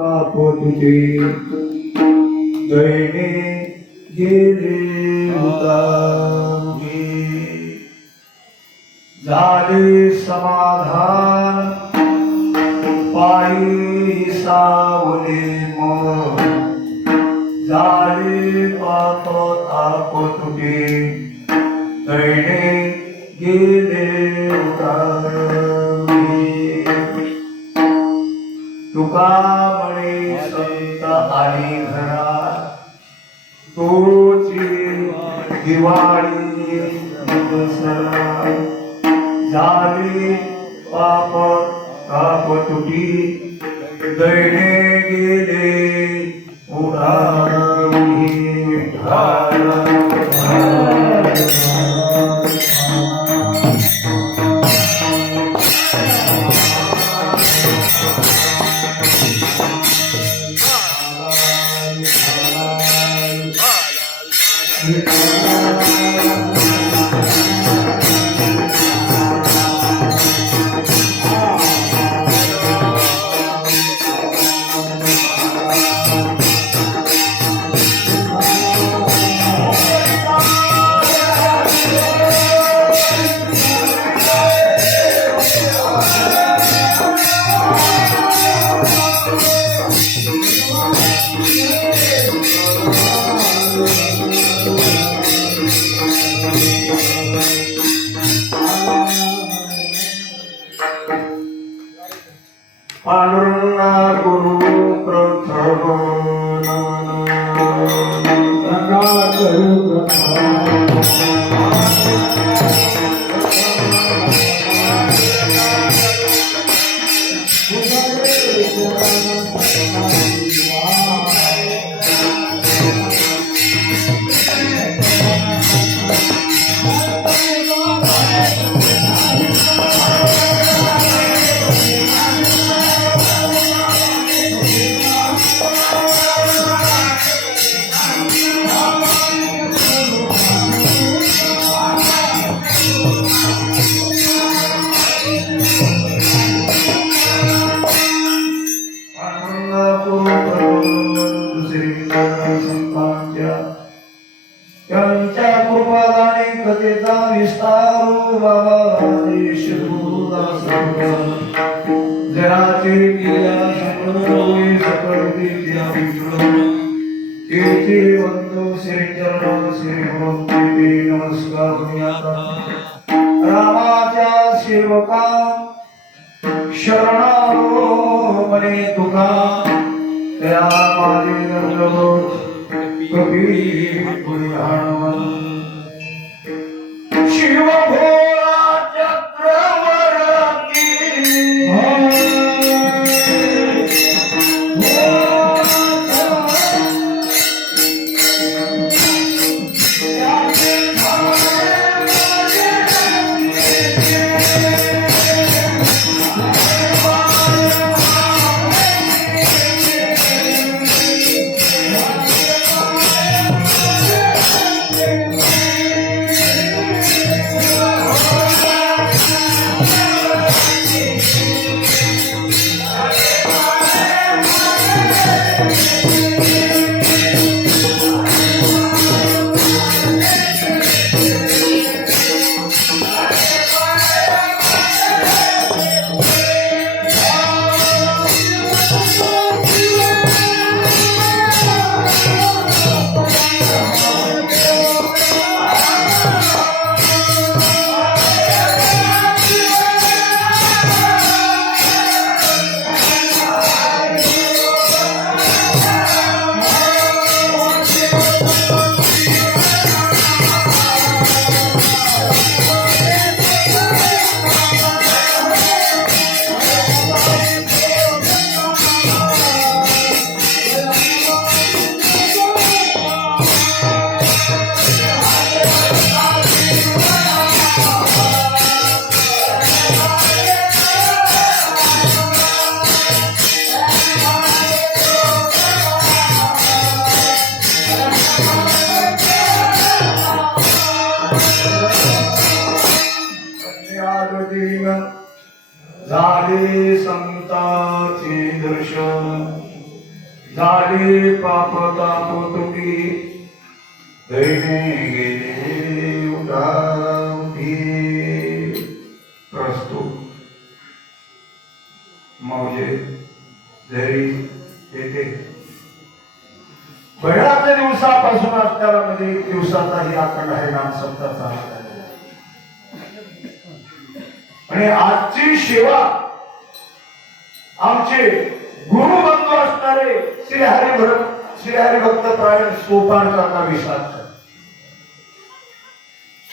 कापतुते दैने गेले उतारुगे झाले समाधान पायी सावले मग झाले पाप तापतुटे दैने गेले उतारुगे तुका म्हणे संत आणि घरात तोची दिवाळी दिवसरा झाली पाप कापतुटी दैने गेले उडाली पांडुरंगा गुरु प्रथम त्यांच्या कृपादाने कथेचा विस्तार जनाचे बंधू श्री चरण श्री भक्ती नमस्कार रामाच्या सेवका शरणारो मने तुका त्या माझे दंडवत कबीर पुराण शिव भोळा चक्रवर्ती झाले संताचे दर्शन झाले पाप ताप तुटी दैने गेले उदावती प्रस्तुत मौजे जरी येते बऱ्याच दिवसापासून असणारा म्हणजे दिवसाचाही आकडा आहे नाम सप्ताचा आणि आजची सेवा आमचे गुरुबंधू असणारे श्री हरिभक्त प्रायण सोपान काका विषाद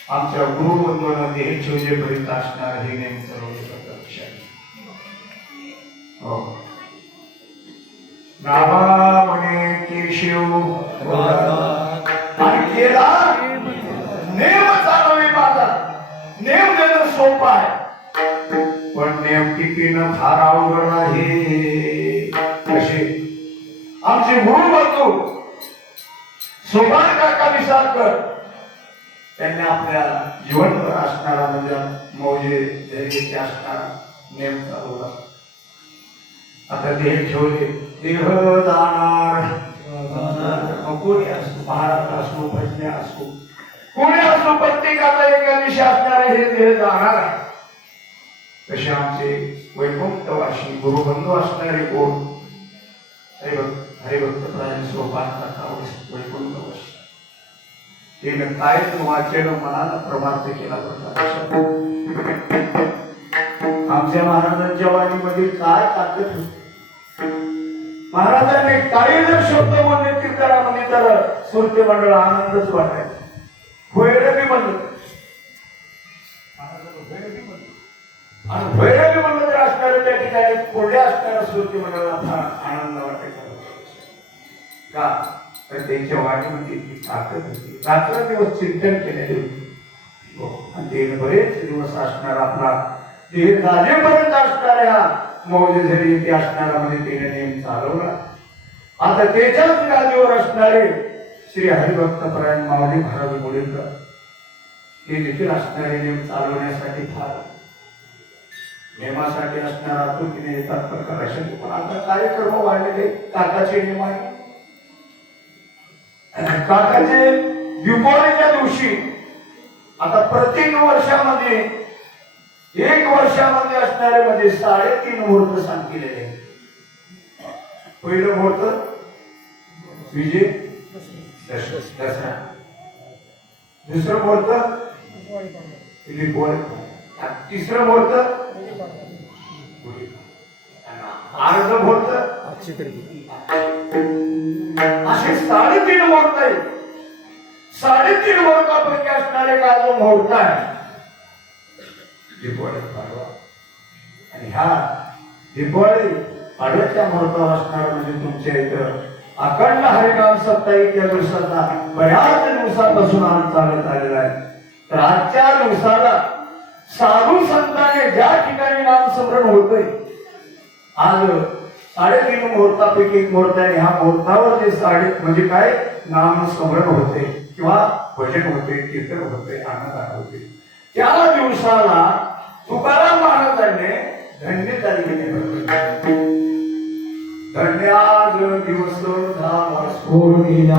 आमच्या गुरुबंधूंना देह ठेवजेपर्यंत असणार हे नेम हो नामा म्हणे केशव आणि केला नेम चालवे माझा नेम देणं सोपं आहे पण नेम टिकणं फार अवघड आहे कसे आमचे गुरुबंधू सोपान काका विसारकर त्यांनी आपल्या जीवनभर असणारा म्हणजे मौजे दैर्य असणारा नेम चालवला आता देह ठेवले देह जाणार कोणी असो महाराज असो भजने असो कोणी असो प्रत्येकाचा एका दिवशी असणारे हे देह जाणार आहे तसे आमचे वैकुंठवासी गुरुबंधू असणारे कोण हरिभक्त प्राण सोपान काका वैकुंठवासी ते काय वाचन मनाला प्रमार्थ केला होता आमच्या महाराजांच्या वाणीमध्ये काय ताकद होती महाराजांनी काही जर शब्द म्हणले कीर्तनामध्ये तर सुरते मंडळ आनंदच वाटायचा भैरवी म्हणलं आणि भैरवी म्हणलं तर असणारे त्या ठिकाणी पुढे असणाऱ्या सुरते मंडळाला फार आनंद वाटायचा का तर त्यांच्या वाणीमध्ये ती ताकद होती रात्रदिवस चिंतन केलेले होते आणि ते बरेच दिवस असणार आपला ते राजेपर्यंत असणाऱ्या मौजे जरी येथे असणारा म्हणजे तिने नेम चालवला आता त्याच्याच गादीवर असणारे श्री हरिभक्त परायण माऊली महाराज मुळेकर ते देखील असणारे नेम चालवण्यासाठी फार नेमासाठी असणारा आतुरतेने येतात प्रकार असे पण आता कार्यक्रम वाढलेले काकाचे नेम आहे काकाचे दीपावलीच्या दिवशी आता प्रत्येक वर्षामध्ये एक वर्षामध्ये असणारे म्हणजे 3.5 मुहूर्त सांगितलेले पहिलं मुहूर्त विजय दसरा दुसरं मुहूर्त दीपावली तिसरं मुहूर्त अर्ध मुहूर्त असे 3.5 मुहूर्त आहेत 3.5 मुहूर्तापैकी असणारे का जो मुहूर्त आहे दीपावली पाडवा आणि हा दीपावली पाडव्याच्या मुहूर्तावर असणार म्हणजे तुमच्या इथं अखंड हरिनाम सप्ताहिक या दिवसाचा बऱ्याच दिवसापासून आज चालत आलेला आहे तर आजच्या दिवसाला साधू संतांनी ज्या ठिकाणी नामस्मरण होतोय आज 3.5 मुहूर्तापैकी एक मुहूर्त आहे ह्या मुहूर्तावर जे म्हणजे काय नामस्मरण होते किंवा भजन होते कीर्तन होते आनंद होते त्या दिवसाला तुकाराम महाराजांनी धन्य तारीख धन्य आज दिवस झाला सोडीला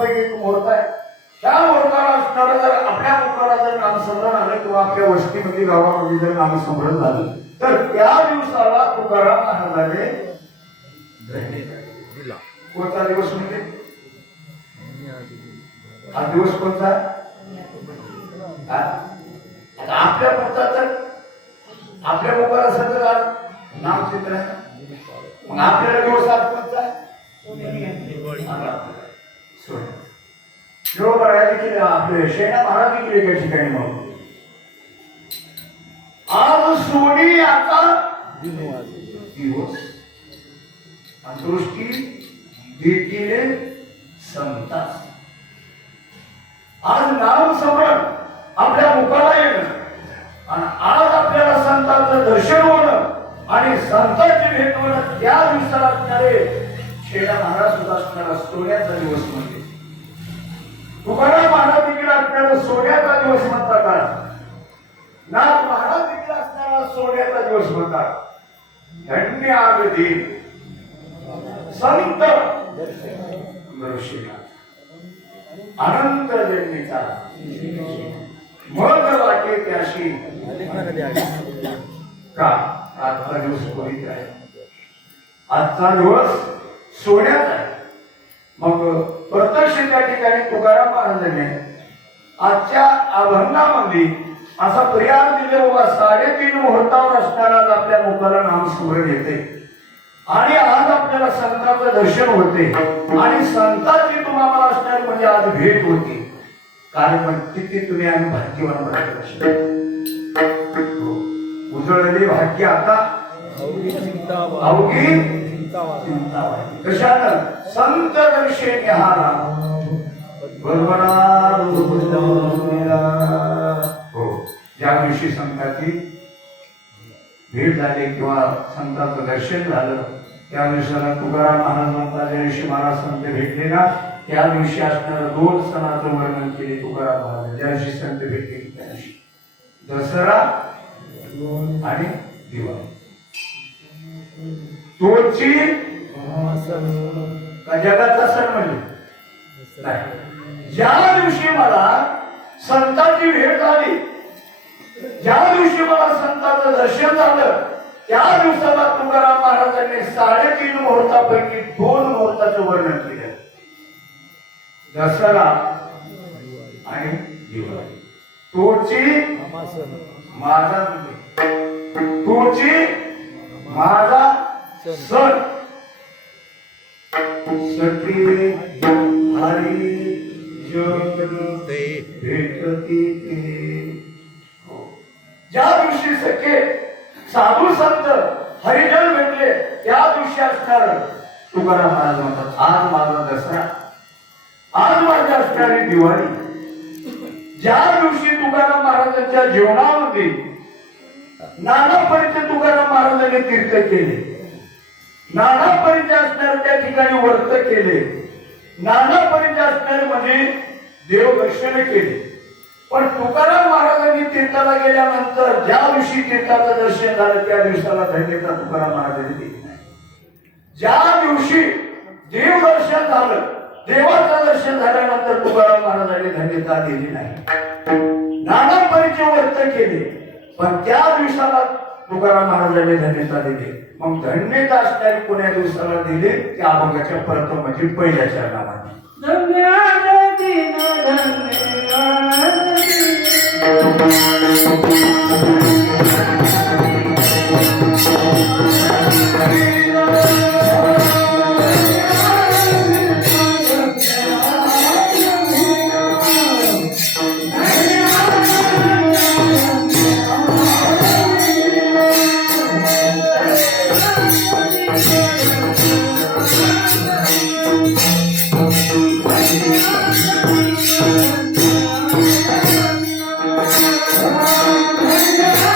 मुहूर्तापैकी एक मुहूर्त आहे. त्या मुहूर्ताला असणारं जर आपल्या मुखाला जर नामस्मरण आलं किंवा आपल्या वस्तीमध्ये गावामध्ये जर नामस्मरण झालं तर त्या दिवसाला तुकाराम महाराजाने कोणता दिवस म्हणजे हा दिवस कोणता आहे? आता आपल्या मुखात तर आपल्या मुखाला सगळं नामचित्र आहे. मग आपल्याला दिवस आज कोणता आहे? बरोबर आहे की आपले शेणा महाराज देखील एका ठिकाणी मग आज सोनी आता दिवस दृष्टी देखील संतास. आज नाम स्मरण आपल्या मुखाला येणं आणि आज आपल्याला संतांचं दर्शन होणं आणि संतांची भेट होणं त्या दिवसाला असणारे शेणा महाराज सुद्धा असणारा सोन्याचा दिवस म्हणजे तुकाराम महाराज देखील असणारा सोन्याचा दिवस म्हणतात. नाथ महाराज देखील असणारा सोन्याचा दिवस म्हणतात. धन्य आज दिन संत दर्शना अनंत जन्मीचा मग वाटे त्याशी का आजचा दिवस पवित्र आहे. आजचा दिवस सोन्याचा आहे. मग प्रत्यक्ष त्या ठिकाणी तुकाराम महाराजांनी आजच्या अभंगामध्ये असा पर्याय दिले बाबा 3:30 मुहूर्तावर असणारा आपल्या मुखाला नामस्मरण येते आणि आज आपल्याला संतांचं दर्शन होते आणि संतांची तुम्हाला असणारी म्हणजे आज भेट होती. कारण किती तुम्ही आम्ही भाग्यवान बनायचं उजळलेले भाग्य आता अवघी कशानं संत दर्शन घ्याला हो. ज्या दिवशी संतांची भेट झाली किंवा संतांचं दर्शन झालं त्या दिवसाला तुकाराम महाराज म्हणतात ज्या दिवशी महाराज संत भेटले ना त्या दिवशी असणारं 2 सणाचं वर्णन केले तुकाराम महाराज. ज्या दिवशी संत भेटले त्या दिवशी दसरा आणि दिवाळी तोची जगाचा सण म्हणजे ज्या दिवशी मला संतांची भेट झाली ज्या दिवशी मला संतांचं दर्शन झालं त्या दिवसाला तुकाराम महाराजांनी 3:30 मुहूर्तापैकी 2 मुहूर्ताचं वर्णन केलं. दसरा आणि दिवाळी तोची माझा तोची माझा सण सखी हरी भेटती ज्या दिवशी सखे साधू संत हरिजन भेटले त्या दिवशी असणार तुकाराम महाराज म्हणतात आज माझा दसरा आज माझी असणारी दिवाळी. ज्या दिवशी तुकाराम महाराजांच्या जीवनामध्ये नाना परीचे तुकाराम महाराजांनी तीर्थ केले नाना परीचे असणारे त्या ठिकाणी वर्त केले नाना परीचे असणारे म्हणजे देवदर्शन केले. पण तुकाराम महाराजांनी तीर्थाला गेल्यानंतर ज्या दिवशी तीर्थाचं दर्शन झालं त्या दिवसाला धन्यता तुकाराम महाराजांनी दिली नाही. ज्या दिवशी देवदर्शन झालं देवाचं दर्शन झाल्यानंतर तुकाराम महाराजांनी धन्यता दिली नाही. नाना परीचे वर्त केले पण त्या दिवसाला तुकाराम महाराजांनी धन्यता दिली. मग धन्यता असणारी कोण्या दिवसाला दिली त्या अभंगाच्या प्रथम म्हणजे पहिल्या चरणामध्ये Yeah.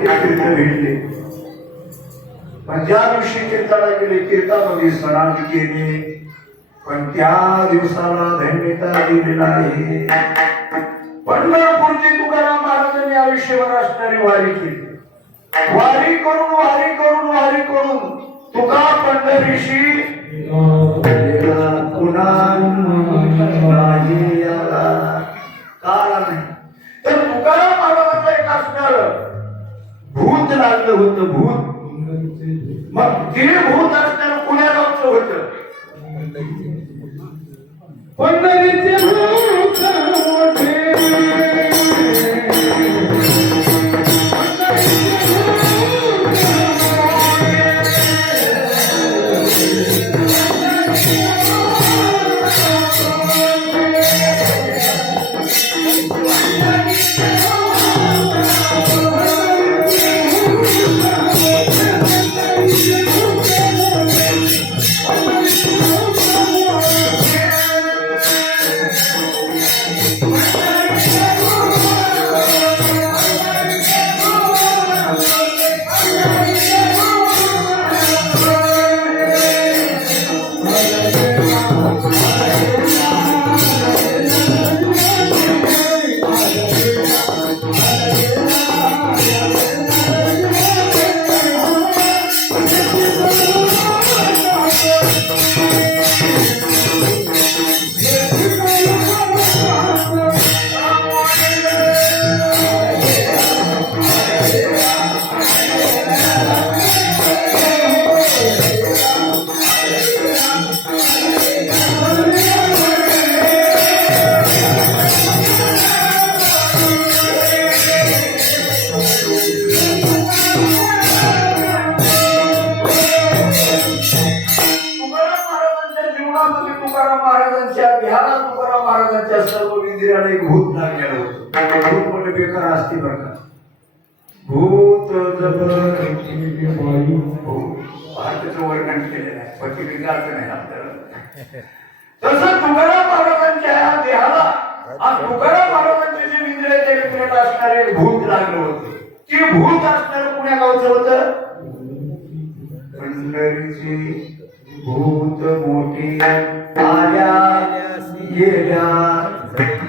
ते तीर्थ भेटले. पण ज्या दिवशी कीर्तनाला गेले कीर्तनामध्ये सणाजी केले, पण त्या दिवसाला धन्यता दिली नाही. पंढरपूरची तुकाराम महाराजांनी आयुष्यभर असणारी वारी केली. वारी करून वारी करून वारी करून तुका पंढरीशी पुन्हा नाही आला. का आला नाही? तर तुकाराम महाराजांचं एक असणार भूत लागलं होतं. भूत, मग ते भूत असणार पुण्या गावचं होतं. पंढरीचे भूत मोठे सर्व इंद्रियाला एक भूत लागलेलं होतं. भूत म्हणजे बेकार असते बरं का. भूत भारताचं वर्णन केलेलं आहे, पण ते विचारचं नाही आपल्याला. तसं तुकाराम महाराजांच्या देहाला तुकाराम महाराजांचे जे इंद्रियाच्या विपरीत असणारे एक भूत लागलं होतं. ते भूत असणारं पुण्या गावचं होतं. पंढरीची भूत मोठी आल्या गेल्या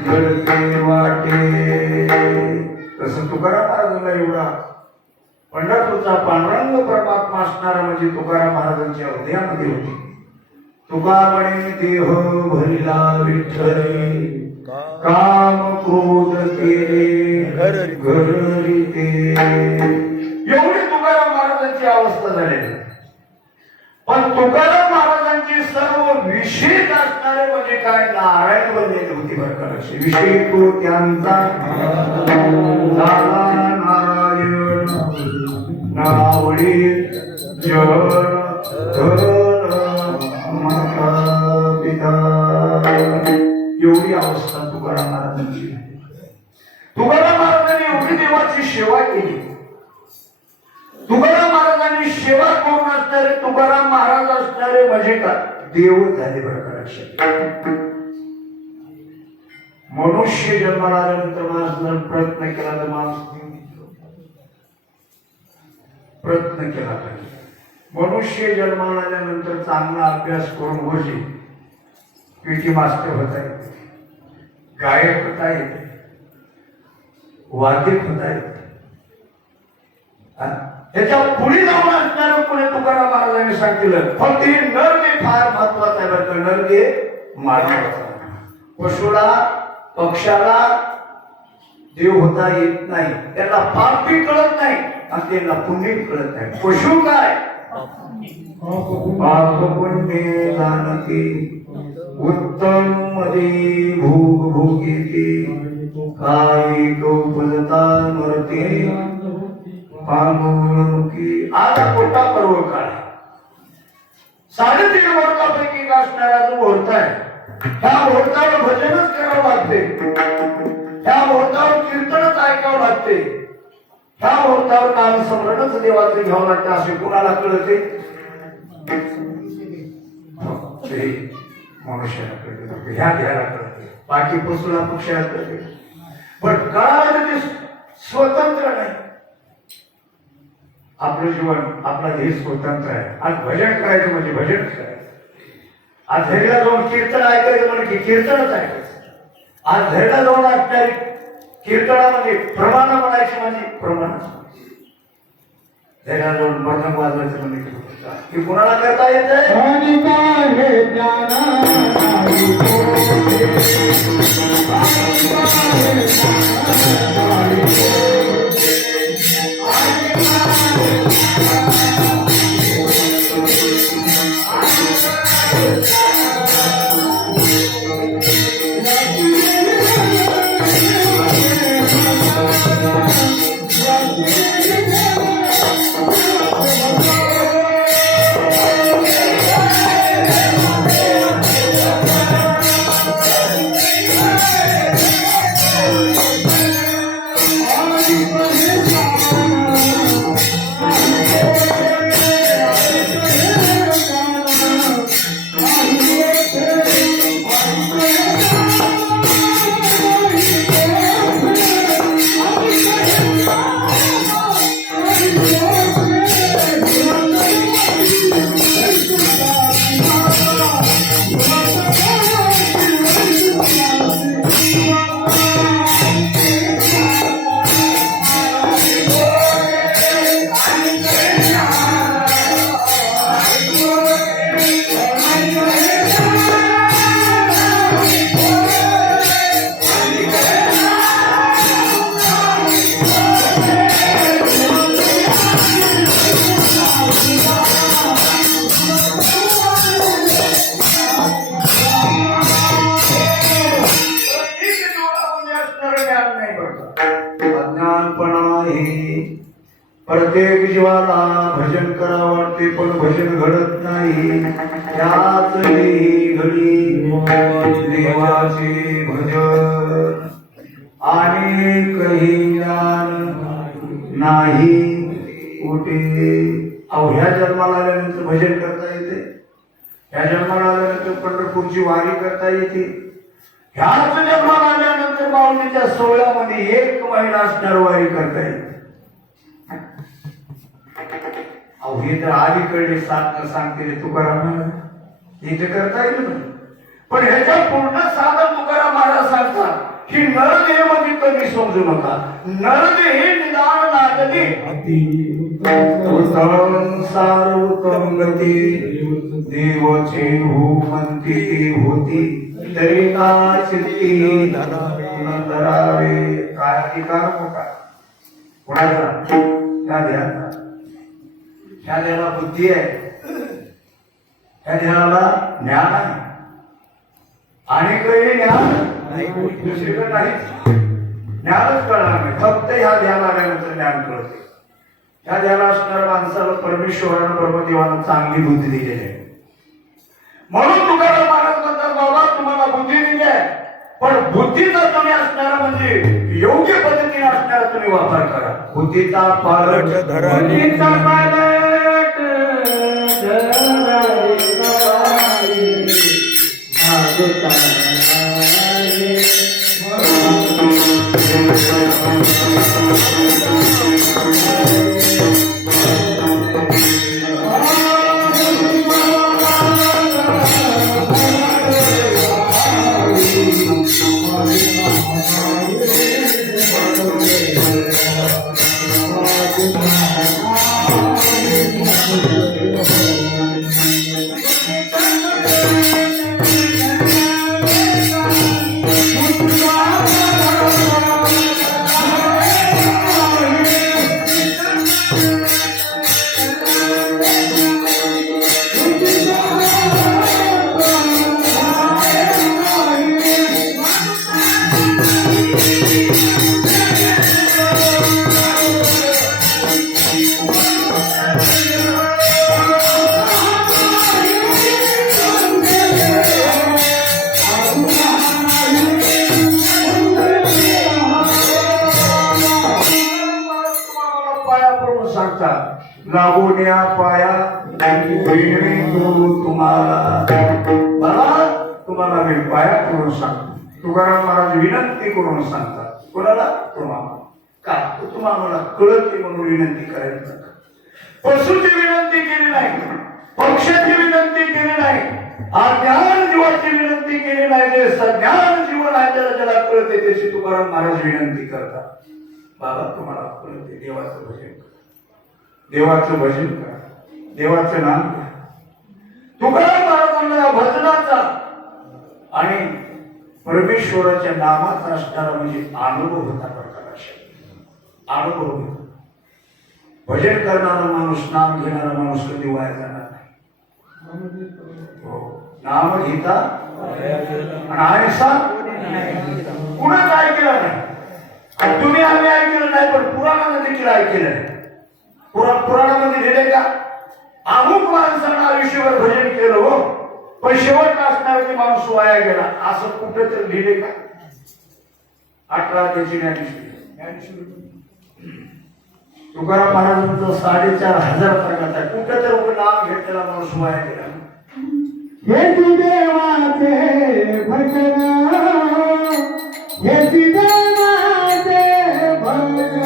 जळते वाटे. तसं तुकाराम महाराजांना एवढा पंढरपूरचा पांडुरंग परमात्मा असणारा म्हणजे तुकाराम महाराजांच्या हृदयामध्ये होती. तुका म्हणे देह भरिला विठ्ठली, काम क्रोध केले घरी ते. एवढी तुकाराम महाराजांची अवस्था झालेली. पण तुकाराम महाराजांची सर्व विशेष असणारे म्हणजे काय, नारायण बनलेली होती बरं का. विषय तो त्यांचा नारायण नावडी जन धन माता पिता. एवढी अवस्था तुकाराम महाराजांची. तुकाराम महाराजांनी एवढी देवाची सेवा केली. तुकाराम महाराजांनी सेवा करून असणारे तुकाराम महाराज असणारे म्हणजे का देव झाले बरं का. मनुष्य जन्माला आल्यानंतर माणसानं प्रयत्न केला तर माणूस प्रयत्न केला पाहिजे. मनुष्य जन्माला आल्यानंतर चांगला अभ्यास करून होते. पीटी मास्टर होता येते, गायक होता येते, वाद्यक होता येते. त्याच्या पुढे जाऊन असणारं पुणे तुकाराम महाराजांनी सांगितलं. फक्त नर ते फार महत्वाचं आहे बरं. नर ते महत्वाचं. पशुला पक्षाला देव होता येत नाही, त्यांना पाप बी कळत नाही आणि त्यांना पुण्य कळत नाही. पशु काय पाप पुण्य जाणते, उत्तम मध्ये भोग भोगीते, काही कौपलता मरते पामुखी. आता कोणता पर्व काळ 3.5 मुहूर्तापैकी असणारा जो मुहूर्त आहे, त्या मुहूर्तावर भजनच करावं लागते, त्या मुहूर्तावर कीर्तनच ऐकावं लागते, त्या मुहूर्तावर नाम स्मरणच देवाचं घ्यावं लागतं. असे कुणाला कळते? मनुष्याला कळते, ह्या घ्यायला कळते, बाकी पशुला पक्षाला कळते. पण काळ ते स्वतंत्र नाही. आपलं जीवन आपला देश स्वतंत्र आहे. आज भजन करायचं म्हणजे भजनच करायचं. आज घरीला जाऊन कीर्तन ऐकायचं म्हणजे की कीर्तनच ऐकायचं. आज घरीला जाऊन असणारी कीर्तनामध्ये प्रमाण म्हणायची म्हणजे प्रमाणच म्हणायची. घरीला जाऊन मर्दंग वाजवायचं म्हणजे की कुणाला करता येत प्रत्येक जीवाला भजन करावं वाटते पण भजन घडत नाही. त्याच घडी देवाचे भजन आणि काही ज्ञान नाही कुठे. ह्या जन्माला आल्यानंतर भजन करता येते. ह्या जन्माला आल्यानंतर पंढरपूरची वारी करता येते. ह्याच जन्माला आल्यानंतर माऊलीच्या सोहळ्यामध्ये 1 महिना असणार वारी करता येते. हे तर अलीकडे सांगते तुकाराम इथे करता येईल ना. पण ह्याच्या पूर्ण साधन तुकाराम महाराज सांगतात की नरदेह मध्ये कमी समजू नका. नरदेह निदान नागती उत्तम सार उत्तम गती देवाचे हो म्हणती ती होती तरी का चित्ती धरावे. काय अधिकार मोठा कोणाचा? त्या ध्यानाचा. ह्या देहाला बुद्धी आहे. ह्या देहाला ज्ञान आहे आणि काही ज्ञान दुसरीकडे नाही. ज्ञानच कळणार नाही. फक्त ह्या ध्यान आल्यानंतर ज्ञान कळते. ह्या ध्यानाला असणाऱ्या माणसाला परमेश्वरानं ब्रह्मदेवानं चांगली बुद्धी दिलेली आहे. म्हणून तुकाराम महाराज म्हणतात बाबा तुम्हाला बुद्धी दिली आहे पण बुद्धीचा तुम्ही असणारा म्हणजे योग्य पद्धतीने असणारा तुम्ही वापर करा. बुद्धीचा पालट धरा. बुद्धीचा पालट लागोन्या पाया तुम्हाला तुम्हाला मी पाया करून सांगतो. तुकाराम महाराज विनंती करून सांगतात. कोणाला? तुम्हाला. का? तुम्हाला कळत म्हणून विनंती करायचं. पशुची विनंती केली नाही, पक्षाची विनंती केली नाही, अज्ञान जीवाची विनंती केली नाही. जे सज्ञान जीवन आहे त्याला ज्याला कळते त्याची तुकाराम महाराज विनंती करतात. बाबा तुम्हाला कळते देवाचं भजन करा, देवाचं भजन करा, देवाचं नाम घ्या. तुकाराम महाराजांना या भजनाचा आणि परमेश्वराच्या नामाचा असणारा म्हणजे अनुभव होता. अनुभव होता. भजन करणारा माणूस, नाम घेणारा माणूस कधी वाया जाणार नाही. नाम घेता आणि ऐसा कुणाच ऐकलं नाही. आणि तुम्ही आम्ही ऐकलं नाही, पण पुराणामध्ये देखील ऐकलं नाही. पुराणामध्ये लिहिले का अमुक माणसानं आयुष्यभर भजन केलं हो, पण शेवट असणारा ते माणूस वाया गेला असं कुठं तर लिहिले का? 18 त्याची ज्ञानेश्वरी तुकाराम महाराजांचं 4,500 प्रकारचा कुठं तर नाम घेतलेला माणूस वाया गेला. हे देवाचे भजन, हे देवाचे भजन.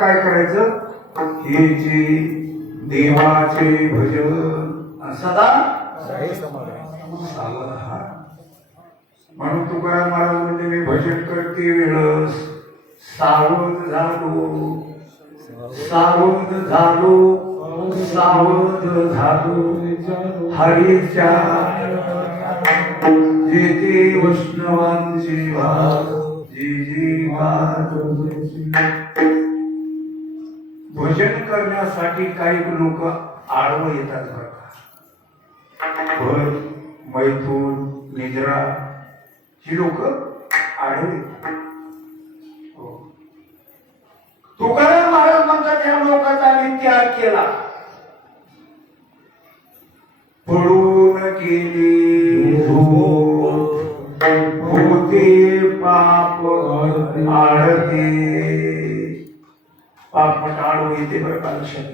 काय करायचं? हे जे देवाचे भजन सदा सावधान. म्हणून तुकाराम महाराज म्हणजे मी भजन करते वेळस सावध झालो, सावध झालो, सावध झालो. हरीच्या जेथे वैष्णवांची भाव जी भजन करण्यासाठी काही लोक आडवं येतात बरं का. भर, मैथून, निद्रा ही लोक आडवे. तुकाराम महाराज म्हणतात या लोकांचा आम्ही त्याग केला. पडून गेली झोप होते पाप आडते. पाप म्हणजे आडू येते बरं का लक्षात.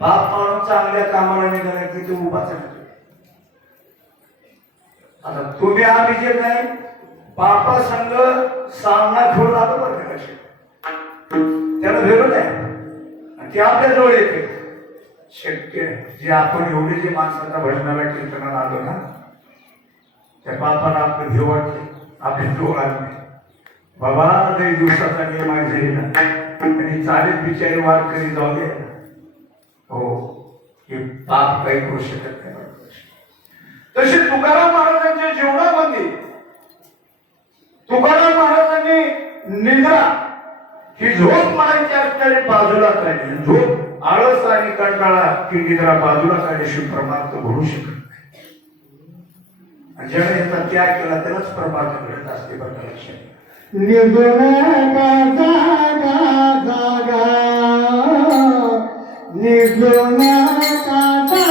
पाप माणूस चांगल्या कामाला निघाला की तो उभाच राहतो. आता तुम्ही आम्ही जे नाही पापा संघ सामना खेळून आलो बरं का लक्षात. त्याला भेटू नाही आणि ते आपल्या जवळ येते. शक्य जे आपण एवढे जे माणसाचा भजनाला कीर्तनाला आलो ना त्या पापाला आपलं भेव वाटते, आपले डोळ आले नाही. बाबा लई दिवसाचा नियम आहे जाईना आणि चालेल बिचारी वाद कधी जाऊ दे. हो हे पाप काही करू शकत नाही. तसे तुकाराम महाराजांच्या जीवनामध्ये तुकाराम महाराजांनी निद्रा ही झोप म्हणायची असणारी बाजूला काढली. झोप आळस आणि कंटाळा की निद्रा बाजूला काढल्याशिवाय परमार्थ घडू शकत नाही. ज्याने याचा त्याग केला त्यालाच परमार्थ घडत असते बरं का लक्षात. निगुण का जागा जागा निजून काटा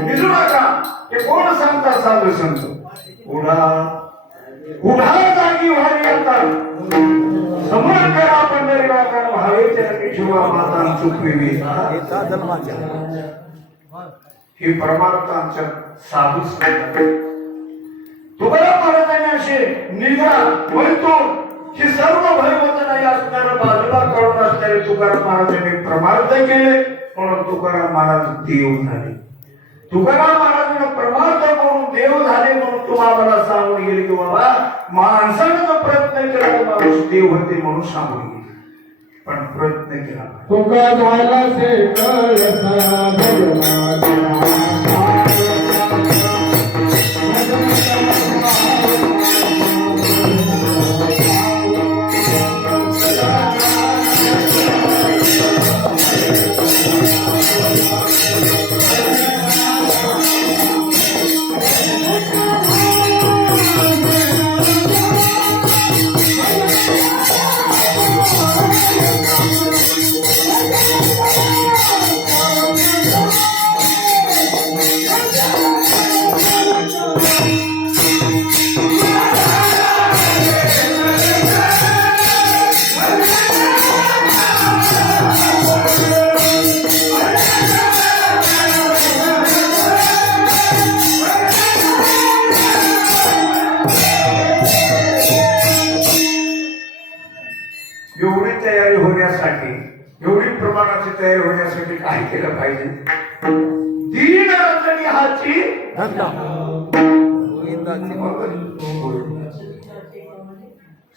भिजू नका हे कोण सांगतात साधू संत उडा उडा जागी व्हावी येतात समोर करा पंढरीला कारण हवेच्या शिवा माता चुकवी ही परमार्थ आमच्या साधू सांगतात तुकाराम महाराजांनी असे निद्रा म्हणतो ही सर्व भयवत नाही असणारं बाजूला काढून असणारे तुकाराम महाराजांनी प्रमार्थ केले म्हणून तुकाराम महाराज देव झाले तुकाराम महाराजांना प्रमार्थ करून देव झाले म्हणून तुम्हाला सांगून गेले की बाबा माणसानं जो प्रयत्न केला माणूस देव होते म्हणून सांगून गेले पण प्रयत्न केला तुका झाला से कळसा एवढी तयारी होण्यासाठी एवढी प्रमाणाची तयारी होण्यासाठी काय केलं पाहिजे दीन रंजनी हाची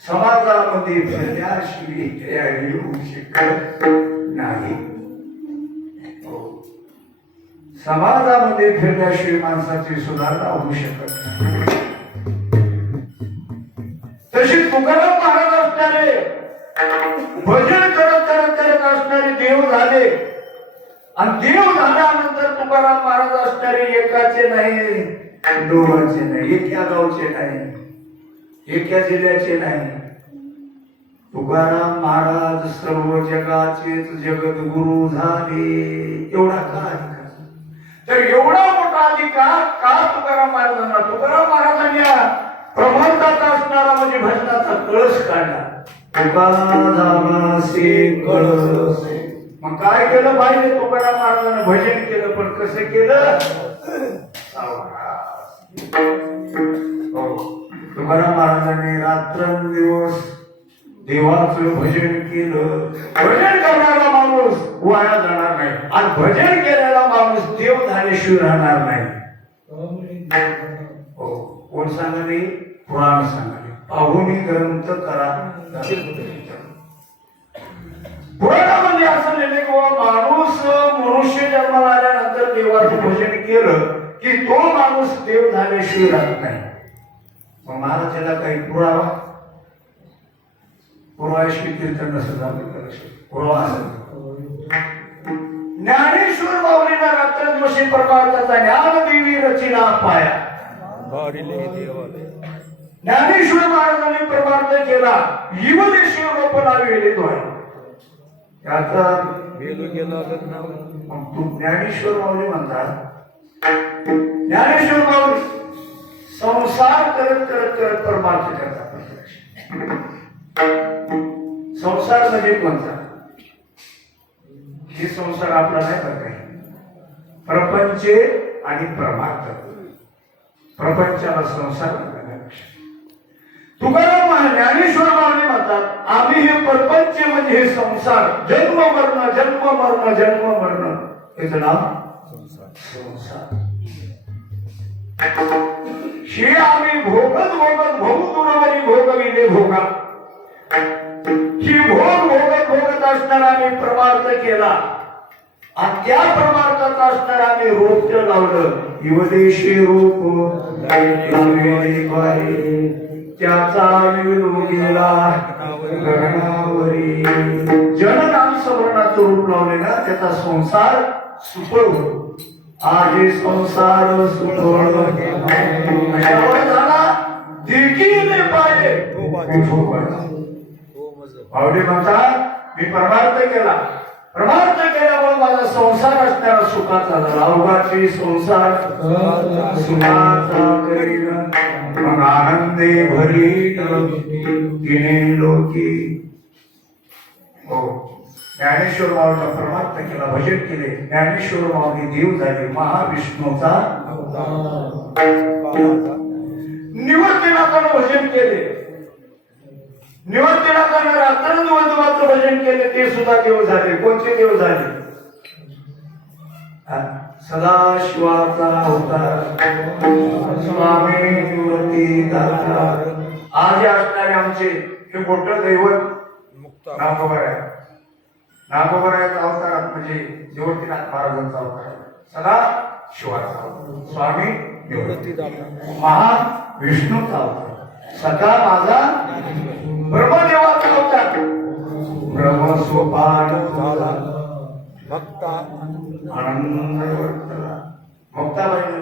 समाजामध्ये फिरण्याशिवाय तयारी होऊ शकत नाही समाजामध्ये फिरण्याशिवाय माणसाची सुधारणा होऊ शकत नाही तशी तुकाराम महाराज असणारे भजन करत करत करत असणारे देव झाले आणि देव झाल्यानंतर तुकाराम महाराज असणारे एकाचे नाही दोघांचे नाही एका गावचे नाही एका जिल्ह्याचे नाही तुकाराम महाराज सर्व जगाचेच जगद्गुरु झाले एवढा का अधिकार तर एवढा मोठा अधिकार का तुकाराम महाराजांनी प्रबंधात असणारा म्हणजे भजनाचा कळस काढला कळस मग काय केलं पाहिजे तुकाराम महाराजांना भजन केलं पण कसं केलं तुकाराम महाराजांनी रात्रंदिवस देवाचं भजन केलं भजन करणारा माणूस वाया जाणार नाही आणि भजन केलेला माणूस देव झाल्याशिवाय राहणार नाही कोण सांगणे पुराण सांगणे पाहुणी ग्रंथ करा पुराणामध्ये असं लिहिले की माणूस मनुष्य जन्माला आल्यानंतर देवाचं भजन केलं की तो माणूस देव झाल्याशिवाय राहत नाही मग महाराजाला काही पुरावा पुराव्याशिवाय कीर्तन नसं झालं पुरावा असं ज्ञानेश्वर माऊलीला रात्रंदिवशी प्रकारचा ज्ञानदेवी रचना पाया ज्ञानेश्वर महाराजांनी प्रमार्थ केला जीवदेशी रोप लावले आता गेलो गेलो लग्न मग तू ज्ञानेश्वर माऊली म्हणतात. ज्ञानेश्वर माऊली संसार करत करत करत परमार्थ करतात. संसार म्हणजे कोणता? हे संसार आपला नाही बरं काही. प्रपंच आणि परमार्थ. प्रपंचाला संसार म्हणतात. तुकाराम ज्ञानेश्वर माऊली म्हणतात आम्ही हे प्रपंच म्हणजे हे संसार जन्म मरण जन्म मरण जन्म मरण याचं नाव संसार. हे आम्ही भोगत भोगत भोग दुरावरी भोगविले भोगा. ही भोग भोगत भोगत असणार आम्ही परमार्थ केला आणि त्या परमार्थात असणार आम्ही रोप लावलं. युवदेशी रूप त्याचा गेला गगनावरी. जननाम स्मरणाचं रूप लावले ना त्याचा संसार सुफळ होतो. आज हे संसार सुफळ झाला दिलकीने पाहिजे. भावडे म्हणतात मी परमार्थ केला. परमार्थ केल्यामुळे माझा संसार असणारा सुखाचा झाला. अवघाची संसार सुखाचा करीन मग आनंदे भरी तिने लोकी. हो ज्ञानेश्वर माऊलीचा परमार्थ केला. भजन केले. ज्ञानेश्वर माऊली देव झाले. महाविष्णूचा निवर्तनाथानं भजन केले. निवर्तनाथानं रात्रंदिवस भजन केले. ते सुद्धा देव झाले. कोणते देव झाले? सदाशिवाचा अवतार स्वामी निवृत्ती दाता. आज असणारे आमचे हे मोठं दैवत नागोबराय. नागोबरायाचा अवतार म्हणजे निवृत्तीनाथ महाराजांचा अवतार. सदा शिवाचा स्वामी निवृत्ती दाता. महाविष्णूचा अवतार. सदा माझा ब्रह्मदेवाचा अवतार. ब्रह्म सोपान झाला भक्ता आनंद वर्तला. मुक्ताबाई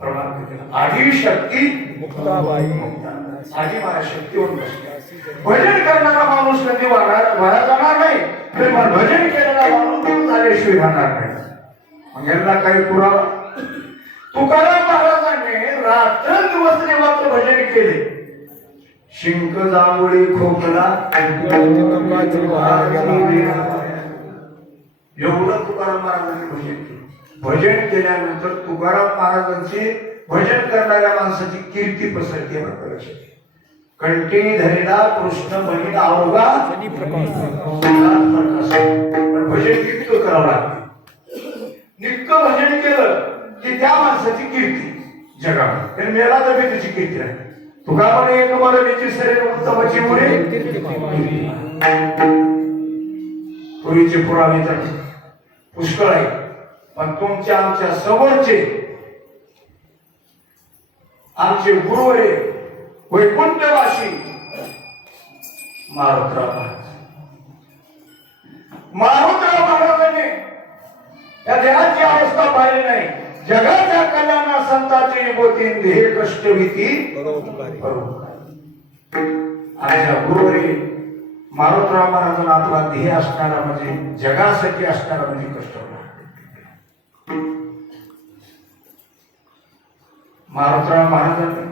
प्रमाण केलं. आधी शक्ती मुक्ताबाई आधी माझ्या शक्तीवर बसली. भजन करणारा माणूस कधी वाया जाणार नाही. पण भजन केलेला माणूस दूर झाल्याशिवाय राहणार नाही. मग यांना काही पुरावा. तुकाराम महाराजांनी रात्रंदिवस देवाचं भजन केले. शिंक जांभुळी खोकला एवढं तुकाराम महाराजांनी भजन केलं. भजन केल्यानंतर तुकाराम महाराजांची भजन करणाऱ्या माणसाची कीर्ती पसरते. कंठी धरेला कृष्ण बनीला अवघा पण भजन इतकं करावं लागते. इतकं भजन केलं की त्या माणसाची कीर्ती जगामध्ये. तर मेला तर त्याची कीर्ती राहते. तुकारामाने एक मरण्याची शरीर उत्तमाची मुळे पूर्वीचे पुरावे तर पुष्कळ आहे. पण तुमच्या आमच्या समोरचे आमचे गुरुवरे वैकुंठवासी मारुतराव महाराज. मारुतराव महाराजांनी या देहाची अवस्था पाहिली नाही. जगाच्या कल्याणा संतांची निभोती देह कष्ट भीती आणि गुरुवरे मारुतराव महाराजांना आपला ध्येय असणारा म्हणजे जगासाठी असणारा म्हणजे कष्ट होणार. मारुतराव महाराजांनी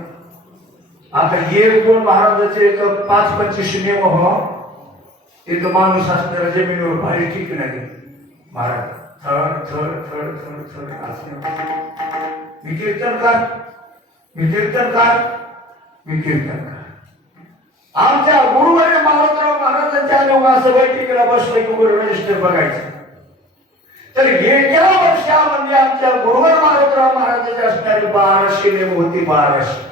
आता एक दोन महाराजाचे एक 5-25 नियम हो. एक माणूस असणारा जमिनीवर भारी ठीक नाही. महाराज थड थड थड थड थड असणे मी कीर्तनकार मी कीर्तनकार मी कीर्तनकार. आमच्या गुरुवारी मारुतराव महाराजांच्या अनुवास बैठकीला बसलं की गुरु रजिस्टर बघायचं. तर येत्या वर्षामध्ये आमच्या गुरुवार मारुतराव महाराजांचे असणारे 1200 नियम होती. 1200.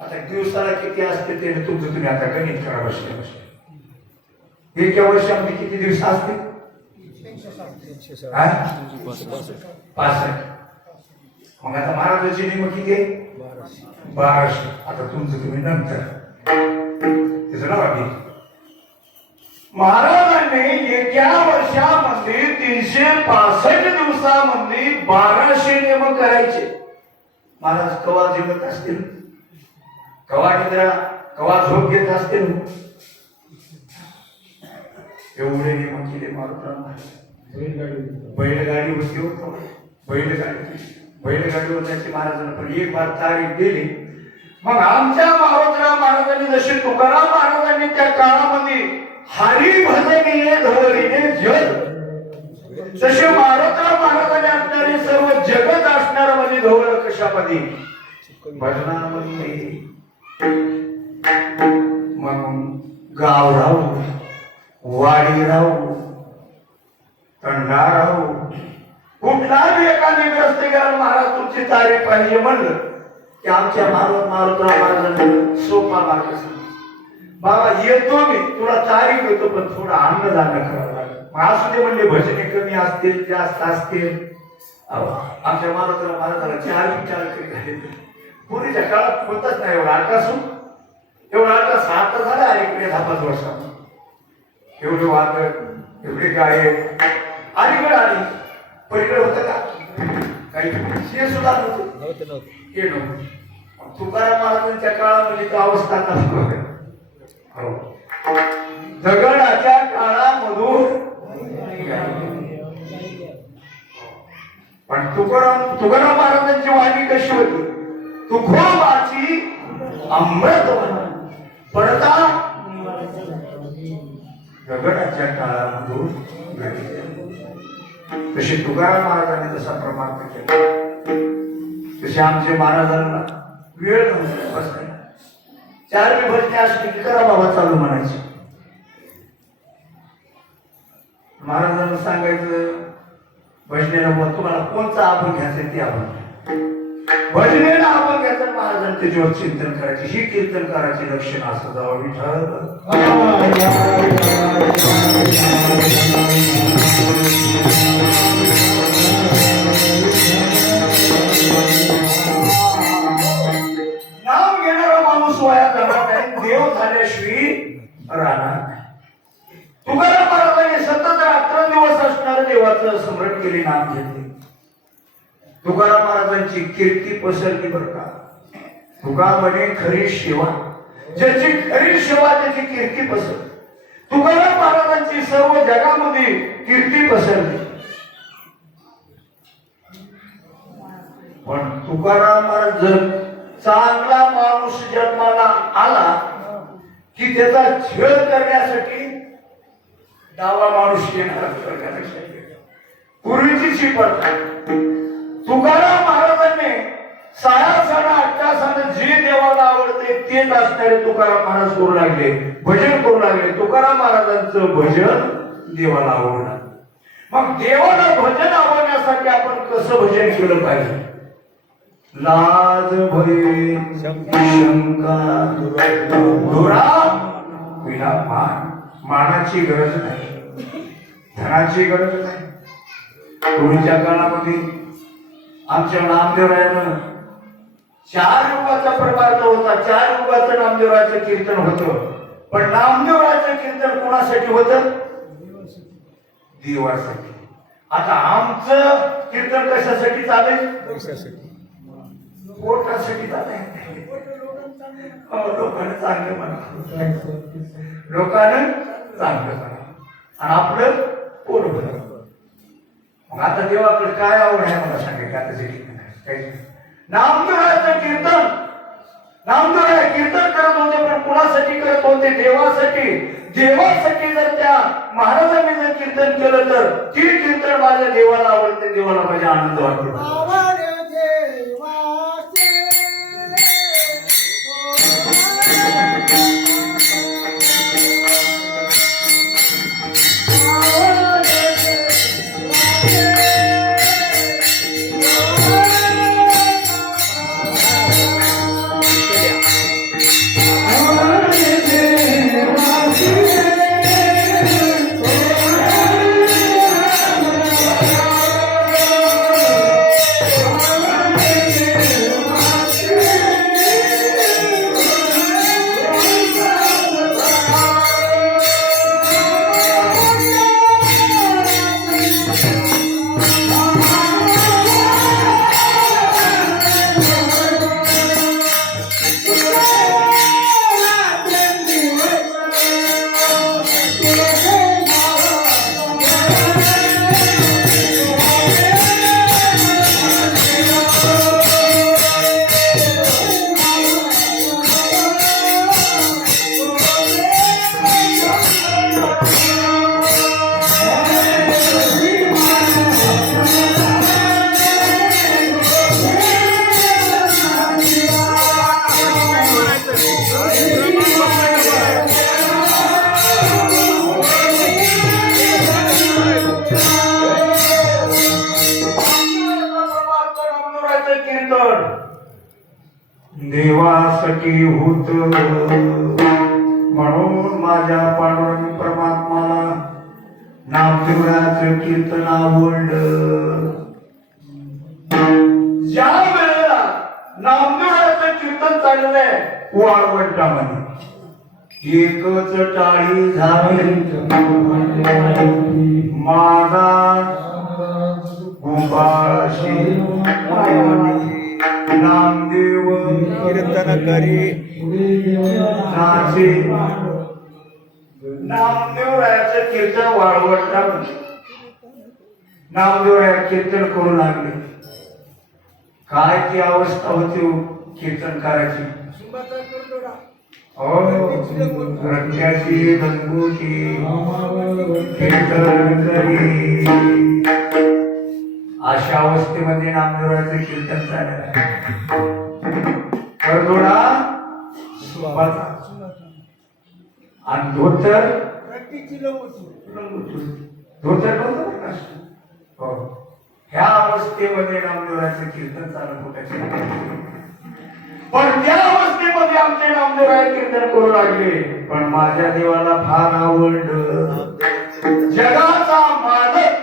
आता दिवसाला किती असते ते तुमचं तुम्ही आता गणित करा. बसले बसले एका वर्षामध्ये किती दिवस असते? 65. मग आता महाराजांचे नियम किती आहे? 1200. आता तुमचं तुम्ही नंतर त्याचं नाव आहे. महाराजांनी एका वर्षामध्ये 365 दिवसामध्ये 1200 नियम करायचे. महाराज कवा जेवत असतील, कवा निद्रा, कवा झोप घेत असतील. एवढे नियम केले मारुतराव. बैलगाडी होती होतो, बैलगाडीवर त्याची महाराजांना पण एक बार तारीख गेली. मग आमच्या मारुतराव महाराजांनी जसे तुकाराम महाराजांनी त्या काळामध्ये हरी भजनीये धवळीने जग, तसे मारुतराव महाराजांनी असणारे सर्व जगत असणार म्हणजे धवळ कशामध्ये? भजनामध्ये. मग गाव राहू, वाडी राहू, तंडा राहू, कुठलाही एखादी ग्रस्त गेला महाराज तुमची तारीख पाहिजे म्हणलं की आमच्या मारुतराव महाराजांना सोपा मार्ग सांग. बाबा येतो मी, तुला तारीख देतो, पण थोडं अन्नदान करावं लागेल. असू दे म्हणजे भजने कमी असतील जास्त असतील. आमच्या मारुतराव महाराजाला 4 करी झाले. पूर्वीच्या काळात होतच नाही एवढा अडकासून, एवढा अडकास आता झाला अलीकडे 10-5 वर्षात. एवढे वादळ, एवढे गाय अलीकडे आली. पलीकडे होतं का काही? हे सुद्धा नव्हतं, हे नव्हतं. तुकाराम महाराजांच्या काळामध्ये तो अवस्था नसतो. दगडाच्या काळामधून पण तुकाराम महाराजांची वाणी कशी होती? तुकोबाची अमृत पडता दगडाच्या काळामधून. तसे तुकाराम महाराजांनी जसा प्रमाण केला तसे आमचे महाराजांना वेळ नव्हता बसला. 4 भजने असली की करा बाबा चालू म्हणायचे. महाराजांना सांगायचं भजनेला तुम्हाला कोणता आपण घ्यायचं ते आपण भजनेला आपण घ्यायचं. महाराजांना त्याच्यावर चिंतन करायचे. ही कीर्तनकाराची लक्षण असं जावं. विठ्ठल नाम घेणारा माणूस वाया जाणार नाही, देव झाल्याशिवाय राहणार नाही. तुकाराम महाराजांनी सतत रात्रंदिवस असणारं देवाचं स्मरण केले, नाम घेतले. तुकाराम महाराजांची कीर्ती पसरली बरं का. तुका म्हणे खरी सेवा, ज्याची खरी सेवा त्याची कीर्ती पसरली. तुकाराम महाराजांची सर्व जगामध्ये कीर्ती पसरली. पण तुकाराम महाराज जर चांगला माणूस जन्माला आला की त्याचा छळ करण्यासाठी डावा माणूस येणार. पूर्वीची शिकवण तुकाराम महाराजांनी 6-8 जे देवाला आवडते तेच असणारे तुकाराम महाराज करू लागले, भजन करू लागले. तुकाराम महाराजांचं भजन देवाला आवडलं. मग देवाला भजन आवडण्यासाठी आपण कसं भजन केलं पाहिजे? लाज भय शंका धुरा विना मान. मानाची गरज नाही, धनाची गरज नाही. पूर्वीच्या काळामध्ये आमच्या नामदेवरायानं 4 युगाचा प्रकार होता. 4 युगाचं नामदेवरायाचं कीर्तन होतं. पण नामदेवरायाचं कीर्तन कोणासाठी होतं? देवासाठी. आता आमचं कीर्तन कशासाठी चालेल? पोटासाठी चालेल. लोकांना चांगलं म्हणा, लोकांना चांगलं म्हणा आणि आपलं पोट भरलं. मग आता देवाकडे काय आवड आहे मला सांगायचं? आता नामदेवरायाचं कीर्तन, नामदेवराय कीर्तन करत होते पण कुणासाठी करत होते? देवासाठी. देवासाठी जर त्या महाराजांनी जर कीर्तन केलं तर ती कीर्तन माझ्या देवाला आवडते, देवाला माझ्या आनंद वाटतो. देवासाठी होत, म्हणून माझ्या पांडुरंग परमात्माला नामदेवराचं कीर्तन आवडलं. ज्या वेळेला नामदेवराचं कीर्तन चाललंय वाळवंटामध्ये एकच टाळी झाली, माझा गुंबाशी नामदेव कीर्तन करी नाचे. नामदेवरायाचं कीर्तन वाळवंटामध्ये नामदेवराया कीर्तन करू लागले. काय ती अवस्था होती कीर्तनकाराची. हो, रंगाची गंगोटी कीर्तन करी, अशा अवस्थेमध्ये नामदेवराचं कीर्तन झालं. करदोडा आणि धोतर धोतर नव्हतं. हो, ह्या अवस्थेमध्ये नामदेवराचं कीर्तन चालू होतं. पण त्या अवस्थेमध्ये आमचे नामदेवराय कीर्तन करू लागले. पण माझ्या देवाला फार आवडलं. जगाचा मालक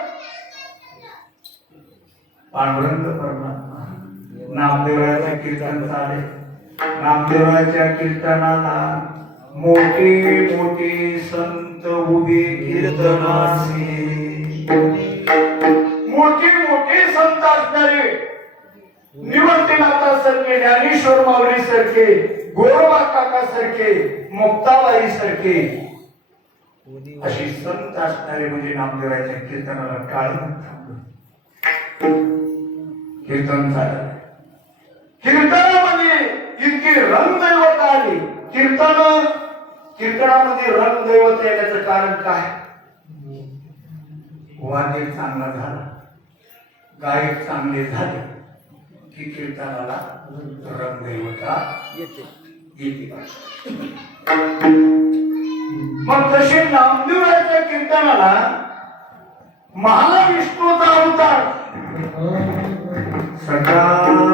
पांडुरंग परमात्मा नामदेवरायाचे कीर्तन झाले. नामदेवरायाच्या कीर्तनाला मोठे मोठे संत उभे कीर्तनासी, मोठे मोठे संत असणारे निवृत्तीनाथा सारखे, ज्ञानेश्वर माऊली सारखे, गोरोबा काका सारखे, मुक्ताबाई सारखे अशी संत असणारे म्हणजे नामदेवरायाच्या कीर्तनाला टाळी कीर्तन झालं. कीर्तनामध्ये इतकी रंगदैवत आली. कीर्तनामध्ये रंगदैवत येण्याचं कारण काय? वाद्य चांगला झाला, गायक चांगले झाले की कीर्तनाला रंगदैवता येते. मग तसे नामदेवरायाच्या कीर्तनाला महाविष्णूचा अवतार सदा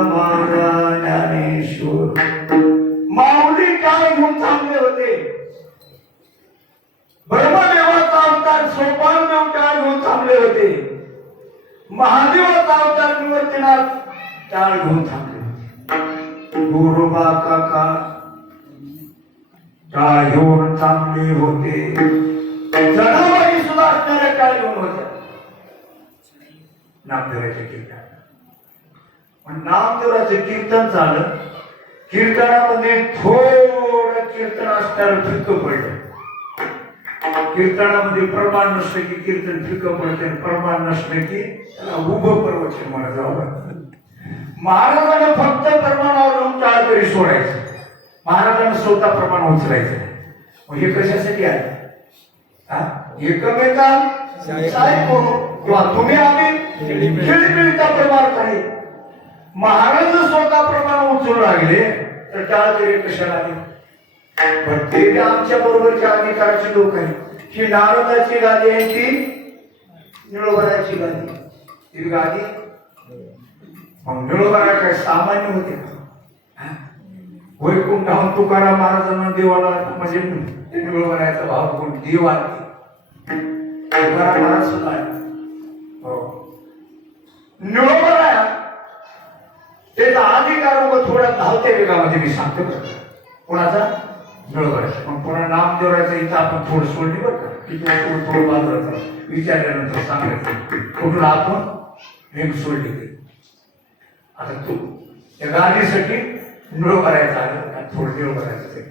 माझा ज्ञानेश्वर माऊली काय घेऊन थांबले होते. ब्रह्मदेवाचा अवतार सोपानदेव टाळ घेऊन थांबले होते. महादेवाचा अवतार निवर्तीनाथ टाळ घेऊन थांबले होते. गोरोबा काका टाळ घेऊन थांबले होते. जनाबाई सुद्धा असणाऱ्या टाळ घेऊन होत्या नामदेवाच्या कीर्तन. पण नामदेवराचं कीर्तन झालं. कीर्तनामध्ये थोडं कीर्तन असणारं फिक्कं पडलं. कीर्तनामध्ये प्रमाण नसलं की कीर्तन फिक्कं पडते, प्रमाण नसलं की त्याला उभं प्रवचन म्हणा जावं. महाराजांना फक्त प्रमाणावरून टाळ तरी सोडायचं, महाराजांना स्वतः प्रमाण उचलायचं. मग हे कशासाठी आहे? एकमेका किंवा तुम्ही आम्ही खेळीमेळीचा प्रमाण काही. महाराज स्वतः प्रमाण उचलू लागले तर टाळ तरी कशाला आली? पण ते आमच्या बरोबरच्या अधिकाराचे लोक आहेत. ही नारदाची गादी आहे ती निळोबराची गादी. ती गादी मग निळोबरा काय सामान्य होते का? वैकुंठाहून तुकाराम महाराजांना देवाला म्हणजे निळोबराचा भाव कोण देव आले. तुकाराम महाराज सुद्धा आहे. निळोबरा त्याचा अधिकार मग थोड्या धावत्या वेगामध्ये मी सांगतो. कोणाचा? निळोबराचा. मग पुन्हा नामदेवराचं इथं आपण थोडं सोडली बरं का, की थोडं बाजूला विचारल्यानंतर सांगायचं कुठून आपण एक सोडली ते. आता तू त्या गाडीसाठी निळोबरायचं आलं, थोडं निळोबरायचं ते.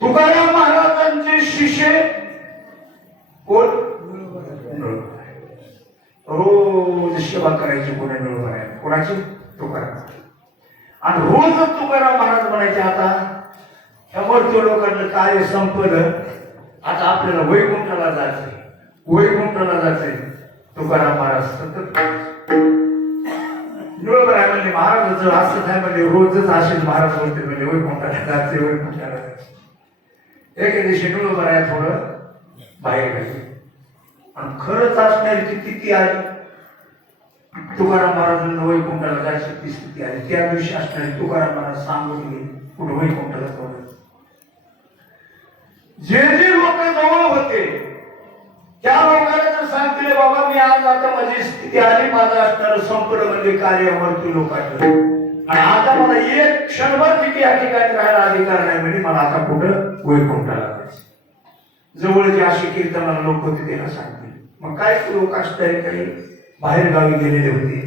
तुकाराम महाराजांचे शिष्य कोण? रोज सेवा करायची कोणा निळोबराय. कोणाची? तुकाराम. आणि रोज तुकाराम महाराज म्हणायचे आता ह्या वरच्या लोकांना कार्य संपलं, आता आपल्याला वैकुंठाला जायचंय, वैकुंठाला जायचंय. तुकाराम महाराज सतत निळोबराय म्हणजे महाराज जर असं काय म्हणजे रोजच असेच महाराज बोलते म्हणजे वैकुंठाला जायचे, वैकुंठाला जायचे. एके दिवशी निळोबराय थोडं बाहेर गेले आणि खरंच असणारी ती किती आली. तुकाराम महाराजांना वैकुंठाला जायची ती स्थिती आली. त्या दिवशी असणारी तुकाराम महाराज सांगून गेले कुठे वैकुंठाला जाऊ. जे जे लोक जवळ होते त्या लोकांना जर सांगतील बाबा मी आज आता माझी स्थिती आली, माझं असणारं संपलं म्हणजे कार्यावरती लोकांचं, आणि आता मला एक क्षणभर देखील या ठिकाणी राहायला अधिकार नाही म्हणजे मला आता कुठं वैकुंठाला जायचं. जवळ जे अशी कीर्तनाला लोक होते त्यांना सांगतील. मग काय लोक असणारे काही बाहेर गावी गेलेले होते,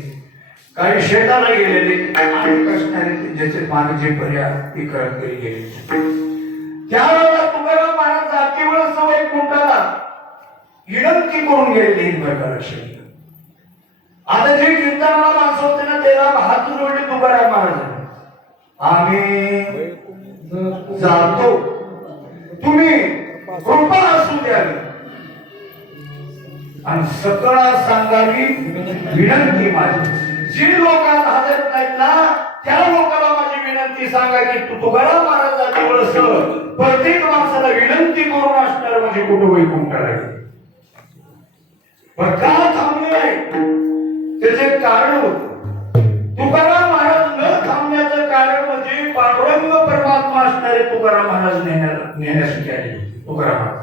काही शेताला गेलेले, आणि कसणारे ज्याचे मागे जे पर्याय ते करत तरी गेलेले. त्यावेळेला तुकाराम महाराज जातीवर वैकुंठाला विनंती करून गेलेले एक प्रकार लक्षात. आता जे कीर्तनाला माणसं होते ना त्याला हात जोडले तुकाराम महाराज, आम्ही जातो, तुम्ही कृपा असू द्यावी आणि सकळ सांगावी विनंती माझी. जी लोक हजर नाहीत ना त्या लोकांना माझी विनंती सांगा की तू तुकाराम महाराजांजवळ प्रत्येक माणसाला विनंती करून असणार म्हणजे कुठे वैकुंठाला गेले. पण का थांबले नाही त्याचे कारण होत. तुकाराम महाराज न थांबण्याचं कारण म्हणजे पांडुरंग परमात्मा असणारे तुकाराम महाराज नेण्यासाठी आले. तुकाराम महाराज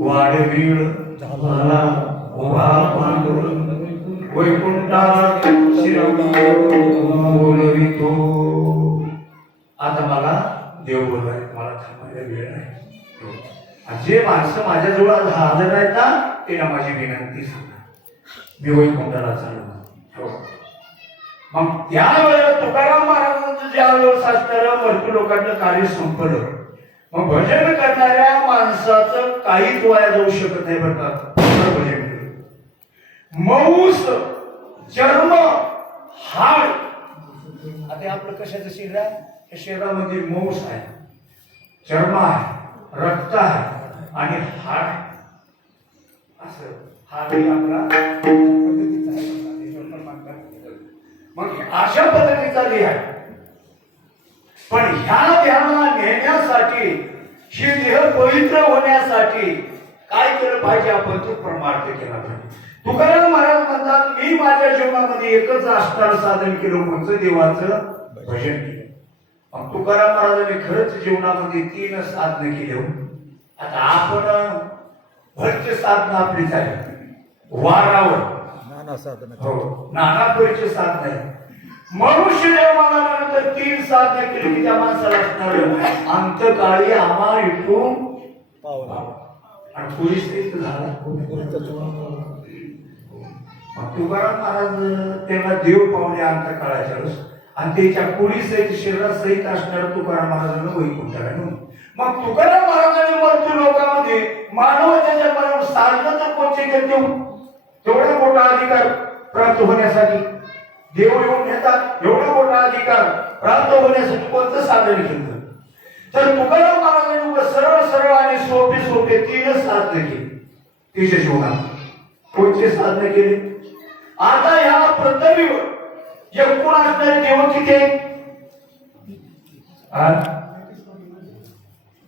वाढवीळ झाला उभा पांडुरंग वैकुंठाला बोलवितो. आता मला देव बोलवाय, मला थांबायला वेळ नाही. जे माणसं माझ्याजवळ हजर आहेत ना त्यांना माझी विनंती सांगा, मी वैकुंठाला चालू. मग त्यावेळेला तुकाराम महाराजांचं ज्या वेळेस असणारं मृत्यू लोकांचं कार्य संपलं. मग भजन करणाऱ्या माणसाचं काहीच वाया जाऊ शकत नाही बरं का. भजन मऊस चर्म हाड, आता आपलं कशाचं शरीर आहे, या शरीरामध्ये मऊस आहे, चर्म आहे, रक्त आहे आणि हाड. असं हाड आपला पद्धतीचा आहे. मग अशा पद्धतीचा देह आहे. पण ह्या देहाला नेण्यासाठी, हे देह पवित्र होण्यासाठी काय केलं पाहिजे, आपण तो परमार्थ केला पाहिजे. तुकाराम महाराज म्हणतात मी माझ्या जीवनामध्ये एकच असणार साधन केलं, कोणचं देवाचं भजन केलं. मग तुकाराम महाराजांनी खरंच जीवनामध्ये 3 साधनं केले. आता आपण भरचे साधनं आपली झाली वारावर, नाना साधन. हो नाना परीचे साधन आहे. मनुष्य जन्माला आल्यानंतर 3 साधने केली की त्या माणसाला असणार अंतकाळी आम्हा इथून पावला आणि पोलीस झाला. तुकाराम महाराज तेव्हा देव पावले अंतकाळाच्या वेळेस आणि त्याच्या पोलीस शरीरासहित असणाऱ्या तुकाराम महाराजांना वैकुंठाला नेऊन. मग तुकाराम महाराजांनी मृत्यू लोकांमध्ये मानवाच्या जन्माला साधनं तर कोणते केले, तेवढा मोठा अधिकार प्राप्त होण्यासाठी देव येऊन नेतात. एवढा मोठा अधिकार प्राप्त होण्यासाठी कोणतं साधन केलं, तर तुकाराम महाराजांनी सरळ सरळ आणि सोपे सोपे 3 साधनं केली तिच्या जीवनात. कोणते साधनं केले. आता ह्या पृथ्वीवर एकूण असणारे देव किती आहेत,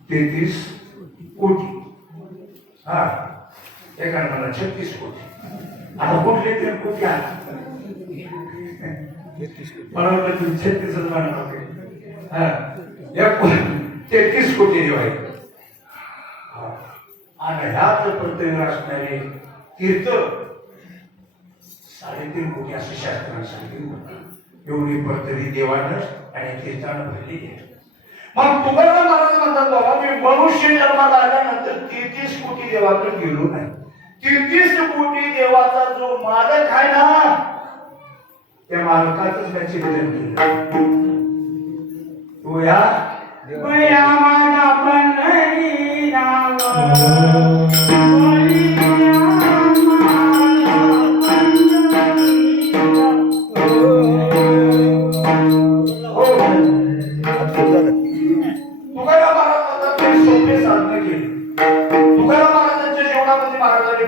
33 कोटी. हा एका मला 36 कोटी. आता कुठले 3 कोटी आहेत, मला वाटतं तुम्ही 36 म्हणत होते. हा 33 कोटी देव आहेत. आणि ह्याच पृथ्वीवर असणारे तीर्थ 3.5 कोटी असे शास्त्राने सांगितले. एवढी पृथ्वी देवानं आणि तीर्थानं भरलेली आहे. मग तुकाराम महाराज म्हणतात बाबा मी मनुष्य जन्माला आल्यानंतर 33 कोटी देवाकडे गेलो नाही. 33 कोटी देवाचा जो मालक आहे ना त्या मालकाचंच त्याची भजन केलं. तो या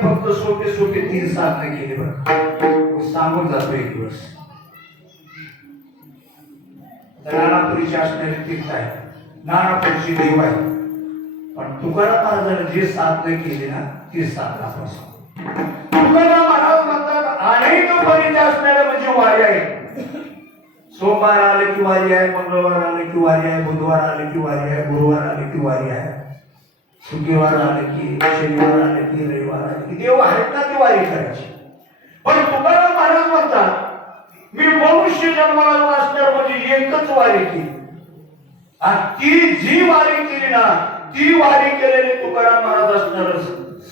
फक्त सोपे सोपे 3 साधने केली. बरं सांगून जातो एक दिवस नानापुरीची असणारी तीर्थ आहे, नानापुरीची देव आहे. पण तुकाराम महाराजांनी जे साधने केली ना ती साधना तुकाराम अनेक परीचे असणारे म्हणजे वारी आहे. सोमवार आले की वारी आहे, मंगळवार आले की वारी आहे, बुधवार आले की वारी आहे, गुरुवार आले की वारी आहे, शुक्रवार आले की, शनिवार आले की, रविवार आले की, देव आहेत ना ती वारी करायची. पण तुकाराम महाराज म्हणतात मी मनुष्य जन्माला येऊन असणार म्हणजे एकच वारी केली. आणि ती जी वारी केली ना ती वारी केलेली तुकाराम महाराज असणार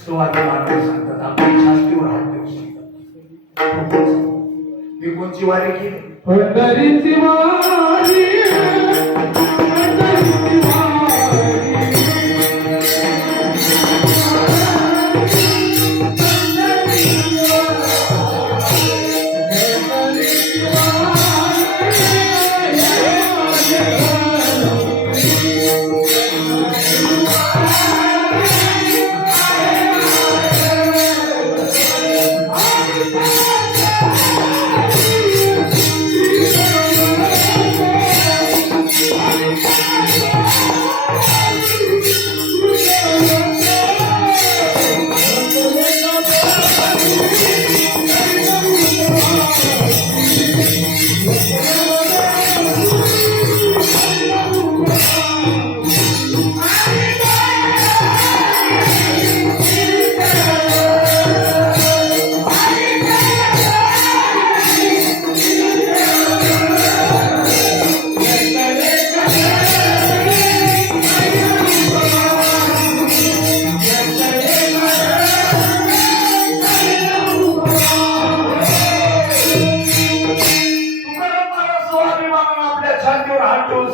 स्वामी महाराज सांगतात. आपली शास्त्रीवर हात देऊ सांगतात. मी कोणची वारी केली? पंढरीची वारी पंढरीची वारी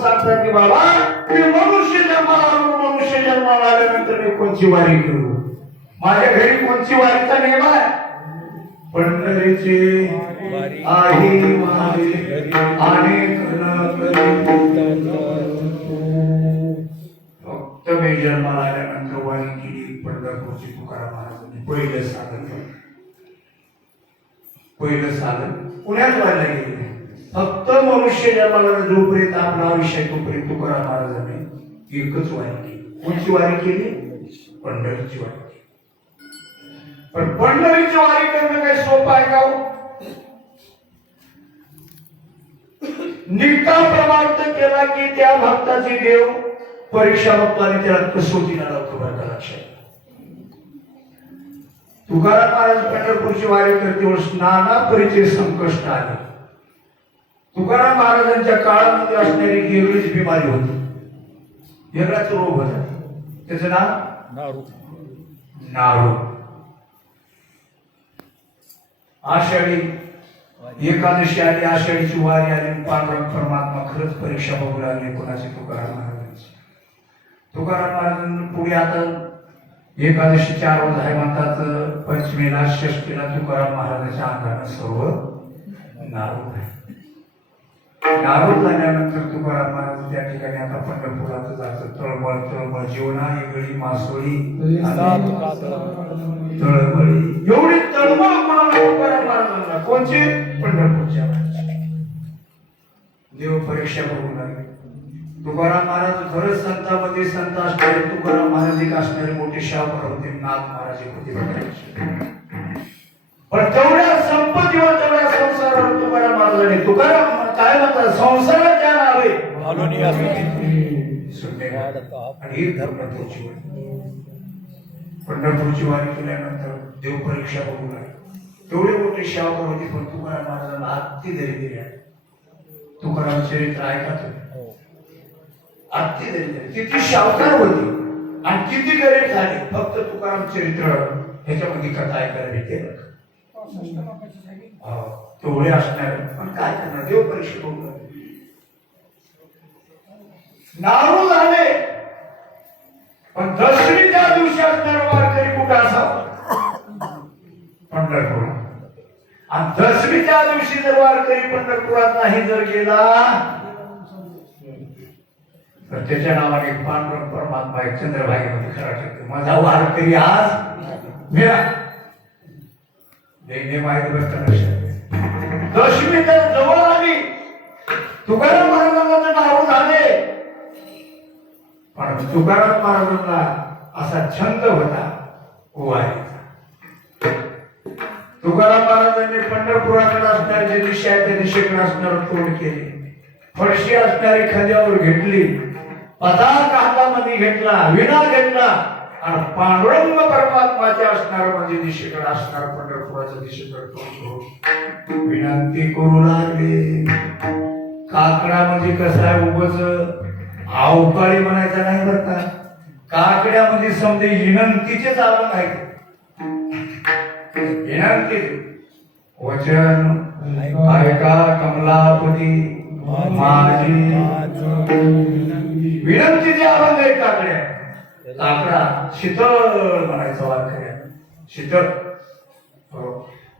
सांगतात की बाबा मी मनुष्य जन्माला आल्यानंतर मी कोणची वारी करू? माझ्या घरी कोणची वारीचा नियम आहे? पंढरीची आहे वारी अनेक न करी. फक्त मी जन्माला आल्यानंतर वारी केली पंढरपूरची तुकाराम महाराजांनी पहिलं साधन पुण्यात वारीला गेले. फक्त मनुष्य जन्माला जोपर्यंत आपला आयुष्य तोपर्यंत तुकाराम महाराजांनी एकच वारी केली. कोणची वारी केली? पंढरीची वारी केली. पण पंढरीची वारी करणं काही सोपं आहे का? निष्ठा प्रमार्थ केला की त्या भक्ताची देव परीक्षा बघतो आणि त्याला कसोटीला लावतो. बरं का लक्षात. तुकाराम महाराज पंढरपूरची वारी करते नाना परिचय संकष्ट आले. तुकाराम महाराजांच्या काळामध्ये असणारी एक वेगळीच बिमारी होती, वेगळाच रोग होता. त्याचं नाव नारू. आषाढी एकादशी आली, आषाढीची वारी आली. पांडुरंग परमात्मा खरंच परीक्षा बघू लागली कोणाची? तुकाराम महाराजांची. तुकाराम महाराजांनी पुढे आता एकादशी 4 रोज आहे म्हणतात. पंचमीला षष्टीला तुकाराम महाराजांच्या अंगाने सर्व नारू आहे. नारू झाल्यानंतर तुकाराम महाराज त्या ठिकाणी आता पंढरपुरात जायचं. तळमळ जीवना वेगळी मासोळी तळमळी एवढी तळमळ कोणाला? तुकाराम महाराजांना. कोणची? पंढरपूरच्या. देव परीक्षा बघू लागले. तुकाराम महाराज खरंच संतांमध्ये संत असणारे तुकाराम महाराज एक असणारे मोठे शाहूकार होते. नाथ महाराज होते. पण तेवढ्या संपत्तीवर तेवढ्या संसारावर तुकाराम महाराजांनी तुकाराम काय म्हणतात संसाराच्या नावे आणि पंढरपूरची वारी केल्यानंतर देव परीक्षा बघू लागली. तेवढे मोठे शाहूकार होते पण तुकाराम महाराजांना अति दरिद्री आहे. तुकाराम चरित्र ऐका तुम्ही. अति दरिद्री किती शाहूकार होते आणि किती गरीब झाले. फक्त तुकाराम चरित्र ह्याच्यामध्ये कथा ऐकायला भेटते. तेवढे असणार पण काय करणार? देव परीक्षा बघू लागले. नारू झाले पण दशमीच्या दिवशी असणारा वारकरी कुठे असावा? पंढरपूर. आणि दशमीच्या दिवशी जर वारकरी पंढरपुरात नाही जर गेला तर त्याच्या नावाने पांडुरंग परमात्मा एक चंद्रभागेमध्ये खरा ठेवतो. माझा वारकरी आज मिळा. दशमी तर जवळ आली. तुकाराम महाराजांना नारू झाले पण तुकाराम महाराजांना असा छंद होता वारीचा. तुकाराम महाराजांनी पंढरपुराकडे असणारे जे दिशा आहे त्या दिशेकडे असणारं तोंड केले. फळशी असणारी खांद्यावर घेतली, पताक हातामध्ये घेतला, विणा घेतला आणि पांडुरंग परमात्माच्या असणार म्हणजे दिशेकडे असणार पंढरपुराच्या दिशेकडे तोंड करून विनंती करू लागले. काकडा म्हणजे कसा आहे, उगाच अवकाळी म्हणायचा नाही बरं का. काकड्यामध्ये समजे विनंतीचेच अभंग आहेत. विनंती वचन ऐका कमलापती माझी, विनंतीचे अभंग आहेत काकड्या. काकडा शीतळ म्हणायचा वारकऱ्या, शीतळ.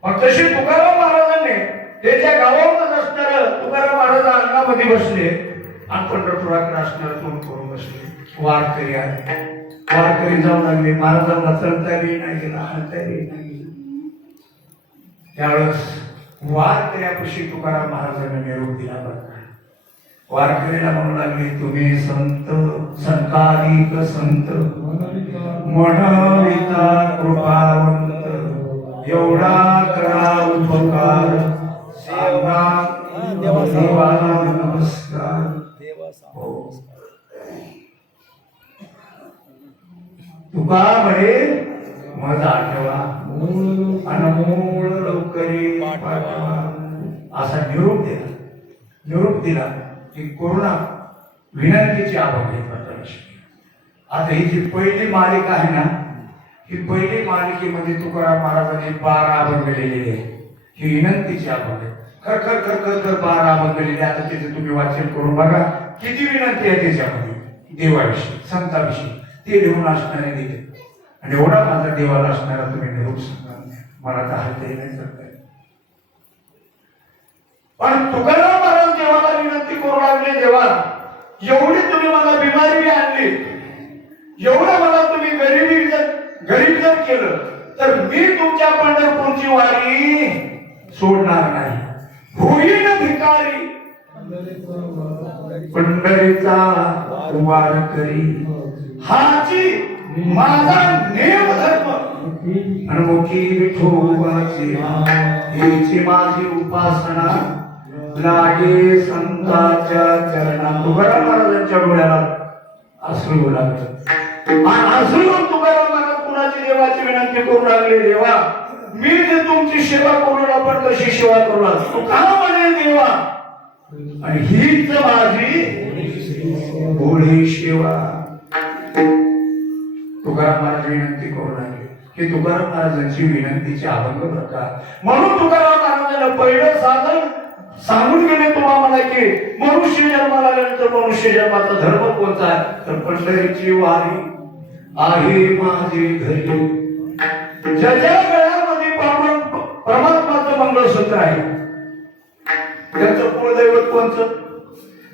मग तशी तुकाराम महाराजांनी त्याच्या गावातच असणार तुकाराम महाराज अंगामध्ये बसले आणि पंढरपुराकडे असणार तोंड करून बसले. वारकरी आले, वारकरी जाऊ लागले. महाराजांना चलता बी नाही गेला, हलता बी नाही गेला. त्यावेळेस वारकऱ्यापाशी तुकाराम महाराजांनी निरोप दिला बरं. वारकरीला म्हणू लागले, तुम्ही संत संताधिक संत म्हणविता कृपावंत, एवढा करा उपकार सांगा देवाला नमस्कार. हो. तुका म्हणे मज आठवा अनमोल लवकरी पाठवा असा निरोप दिला. निरोप दिला की कोरोना विनंतीची अभंग घेतला. आता ही जी पहिली मालिका आहे ना, ही पहिली मालिकेमध्ये तुकाराम महाराजांनी 12 अभंग लिहिलेले आहे. ही विनंतीची अभंग आहे. खर खर खर खर खर 12 अभंग लिहिले. आता त्याचे तुम्ही वाचन करून बघा किती विनंती आहे त्याच्यामध्ये. देवाविषयी संताविषयी ते लिहून असणारे लिहिले. आणि एवढा माझा देवाला असणारा तुम्ही निरोप सांगा, मला तर हालतही नाही करता येत. पण तुकाराम महाराज देवाला विनंती करू लागले, देवा एवढी तुम्ही मला बिमारी आणली, एवढं मला तुम्ही गरीब जर केलं तर मी तुमच्या पंढरपूरची वारी सोडणार नाही. होईन भिकारी पंढरीचा वारकरी, हाची माझा नेम धर्म अनोखी विठोबाची हिची माझी उपासना लागे संताच्या चरणात. तुकाराम महाराजांच्या डोळ्याला अश्रू लागले आणि अश्रू तुकाराम महाराज कुणाची देवाची विनंती करू लागले, देवा मी जे तुमची सेवा करू आपण कशी सेवा करू लागलो. तुकाराम म्हणे देवा आणि हीच माझी भोळी सेवा. तुकाराम महाराज विनंती करू लागले की तुकाराम महाराजांची विनंतीचे अभंग प्रकार. म्हणून तुकाराम महाराजांना पहिलं साधन सांगून गेले तुम्हाला की मनुष्य जन्माला आल्यानंतर मनुष्य जन्माचा धर्म कोणता आहे, तर पंढरीची वारी आहे माझी घरी. ज्याच्या गळ्यामध्ये परमात्माचं मंगळसूत्र आहे त्याचं कुलदैवत कोणतं.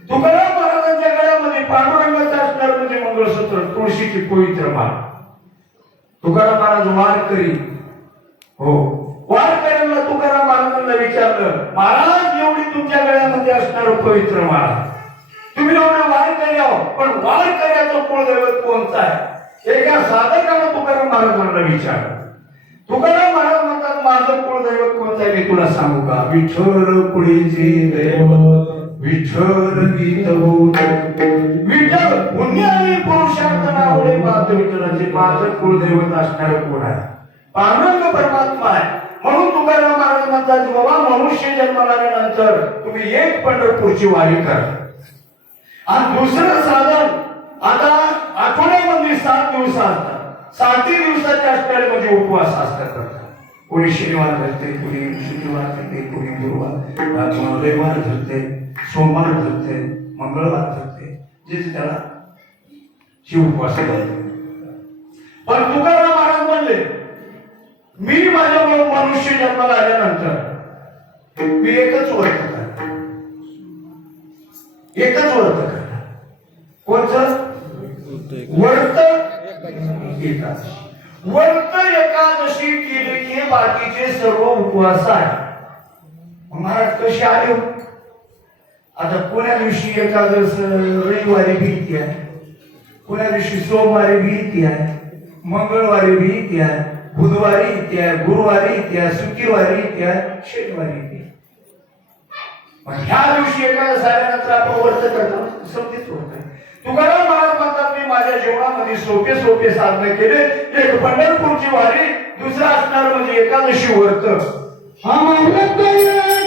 तुकाराम महाराजांच्या गळ्यामध्ये पांडुरंगाचं असणार म्हणजे मंगळसूत्र, तुळशीची पवित्र माळ. तुकाराम महाराज वारकरी. हो, वारकऱ्यांना तुकाराम महाराजांना विचारलं, महाराज एवढी तुमच्या गळ्यामध्ये असणार पवित्र माळ, तुम्ही एवढे वारकरी आहो पण वारकऱ्याचं कुलदैवत कोणतं आहे. एका साधकानं तुकाराम महाराजांना विचारलं. तुकाराम महाराज म्हणतात, माझं कुलदैवत कोणतं आहे मी तुला सांगू का. विठ्ठल पुढेचे दैवत विठ्ठल गीत बोल, विठ्ठल पुण्य आणि पुरुषार्थ नावडे माझं विठ्ठलाचे. माझं कुलदैवत असणार कोण आहे, पांडुरंग परमात्मा आहे. म्हणून तुकाराम महाराज म्हणतात, बाबा मनुष्य जन्माला आल्यानंतर तुम्ही एक पंढरपूरची वारी करा. आणि दुसरं साधन, आता आठवड्यामध्ये 7 दिवस असतात, 7 दिवसाचे असणारे म्हणजे उपवास असतात. कोणी शनिवार धरते, कोणी शुक्रवार धरते, कोणी गुरुवार रविवार धरते, सोमवार धरते, मंगळवार धरते, जे त्याला शिव उपवास करते. पण तुकाराम महाराज म्हणले, मी माझ्या मनुष्य जन्माला आल्यानंतर मी एकच व्रत करणार, एकच व्रत करणार. कोणतं व्रत? एकादशी. व्रत एकादशी केली की बाकीचे सर्व उपवास आहे. महाराज कसे आले. आता कोण्या दिवशी एकादश रविवारी भीती आहे, कोण्या दिवशी सोमवारी भीती आहे, मंगळवारी भीती आहे, बुधवारी येत्या, गुरुवारी येत्या, शुक्रवारी येत्या, शनिवारी येत्या. मग ह्या दिवशी एखाद्या साऱ्यानंतर आपण वर्त करतो समजेच होत आहे. तुकाराम महाराज म्हणतात मी माझ्या जीवनामध्ये सोपे सोपे साधने केले. एक पंढरपूरची वारी, दुसरा असणार म्हणजे एकादशी व्रत. अमृत एकादशी,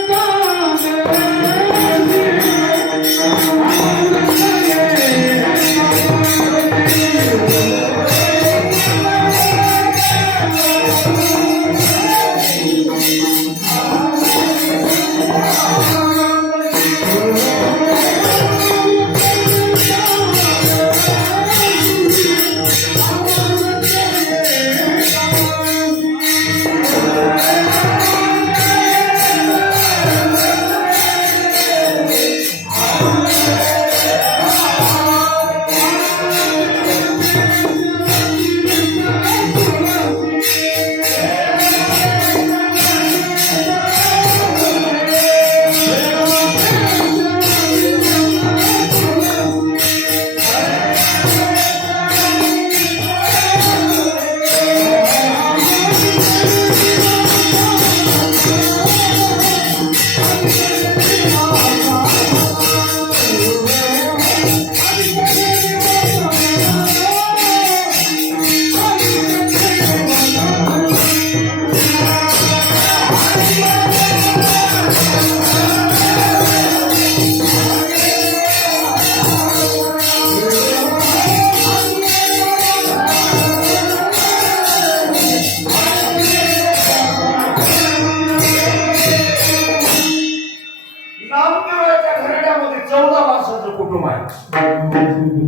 नामदेवाच्या घराण्यामध्ये 14 माणसाचं कुटुंब आहे.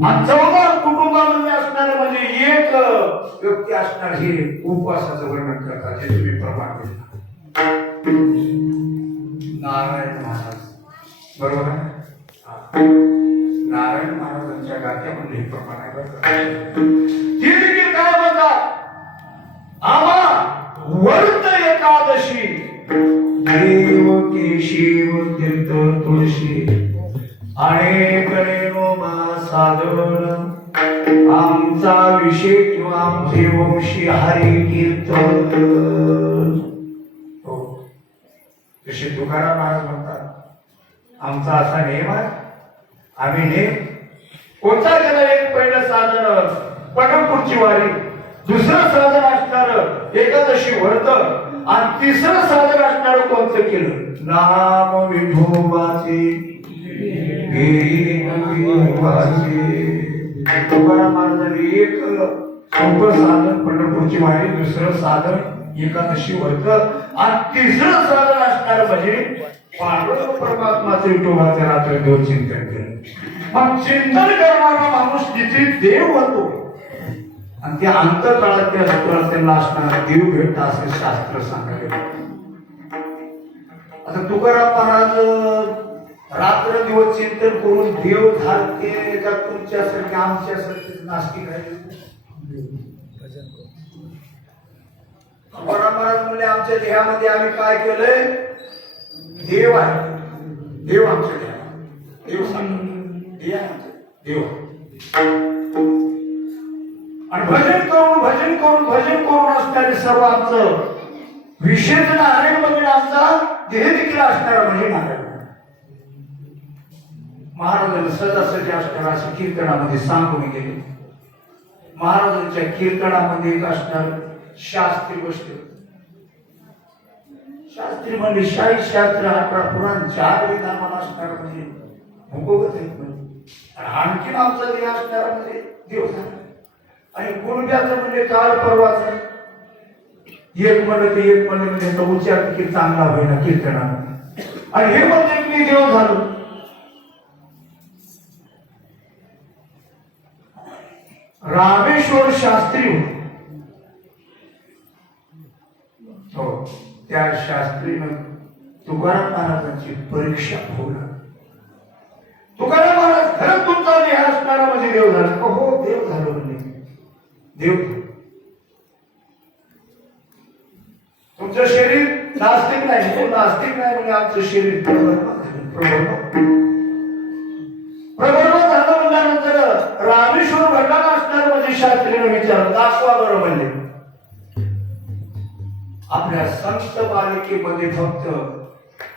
आणि 14 कुटुंबामध्ये असणारे म्हणजे एक व्यक्ती असणार हे उपवासाचं वर्णन करतात, जे तुम्ही प्रमाण केलं. नारायण महाराज, बरोबर आहे. नारायण महाराजांच्या गाथ्यामध्ये हे प्रमाण आहे बरं का. ते देखील काय म्हणतात, आम्हा वर्त एकादशी देव केशिव तीर्थ तुळशी अनेक नेमोमा साधन आमचा विषय किंवा आमचे वंशी हरी कीर्तन. हो, जसे तुकाराम महाराज म्हणतात, आमचा असा नियम आहे, आम्ही नेम कोणता केला. एक पहिलं साधन पंढरपूरची वारी, दुसरं साधन असणार एकादशी व्रत, आणि तिसरं साधन असणार कोणतं केलं, नाम विठोबाचे तुकाराम महाराजांनी एक सोपं साधन पंढरपूरची वारी, दुसरं साधन एकादशी व्रत, आणि तिसरं साधन असणार म्हणजे पांडुरंग परमात्माचे विठोबाचे रात्र दिवस चिंतन केलं. मग चिंतन करणारा माणूस जिथे देव होतो आणि त्या अंतकाळात त्या असतात त्यांना असणारा देव भेटता असे शास्त्र सांगायला. आता तुकाराम महाराज रात्र दिवस चिंतन करून देव घालते का तुमच्यासारखे आमच्यासारखे नास्तिक आहे. तुकाराम महाराज म्हणले आमच्या देहामध्ये आम्ही काय केलंय, देव आहे, देव आमच्या देहात, देव सांग देव. आणि भजन करून असणारे सर्व आमचं विशेष नारायण म्हणजे आमचा देह देखील असणारा म्हणजे नारायण महाराजांना सदासती असणारा असं कीर्तनामध्ये सांगून गेले. महाराजांच्या कीर्तनामध्ये एक असणार शास्त्री बसले. शास्त्री म्हणजे 40 शास्त्र 18 पुराण 4 विधान मला असणार म्हणजे भूगोगत आहेत म्हणजे. आणखीन आमचा देह असणारा म्हणजे देव झाला. आणि गुणव्याचं म्हणजे काल परवाचं एक म्हणलं ते एक म्हणलं म्हणजे तो उच्चार देखील चांगला होईना कीर्तनामध्ये. आणि हे म्हणते की मी देव झालो. रामेश्वर शास्त्री हो, त्या शास्त्रीनं तुकाराम महाराजांची परीक्षा होणार. तुकाराम महाराज खरंच तुमचा देह असणारा म्हणजे देव झाला. हो देव झालो म्हणजे देव. तुमचं शरीर नास्तिक नाही, नास्तिक नाही म्हणजे आमचं शरीर प्रबळ झालं म्हणल्यानंतर रामेश्वर भटाला असणार म्हणजे शास्त्रीनं विचारलं दाखवा बरं म्हणजे. आपल्या संत मालिकेमध्ये फक्त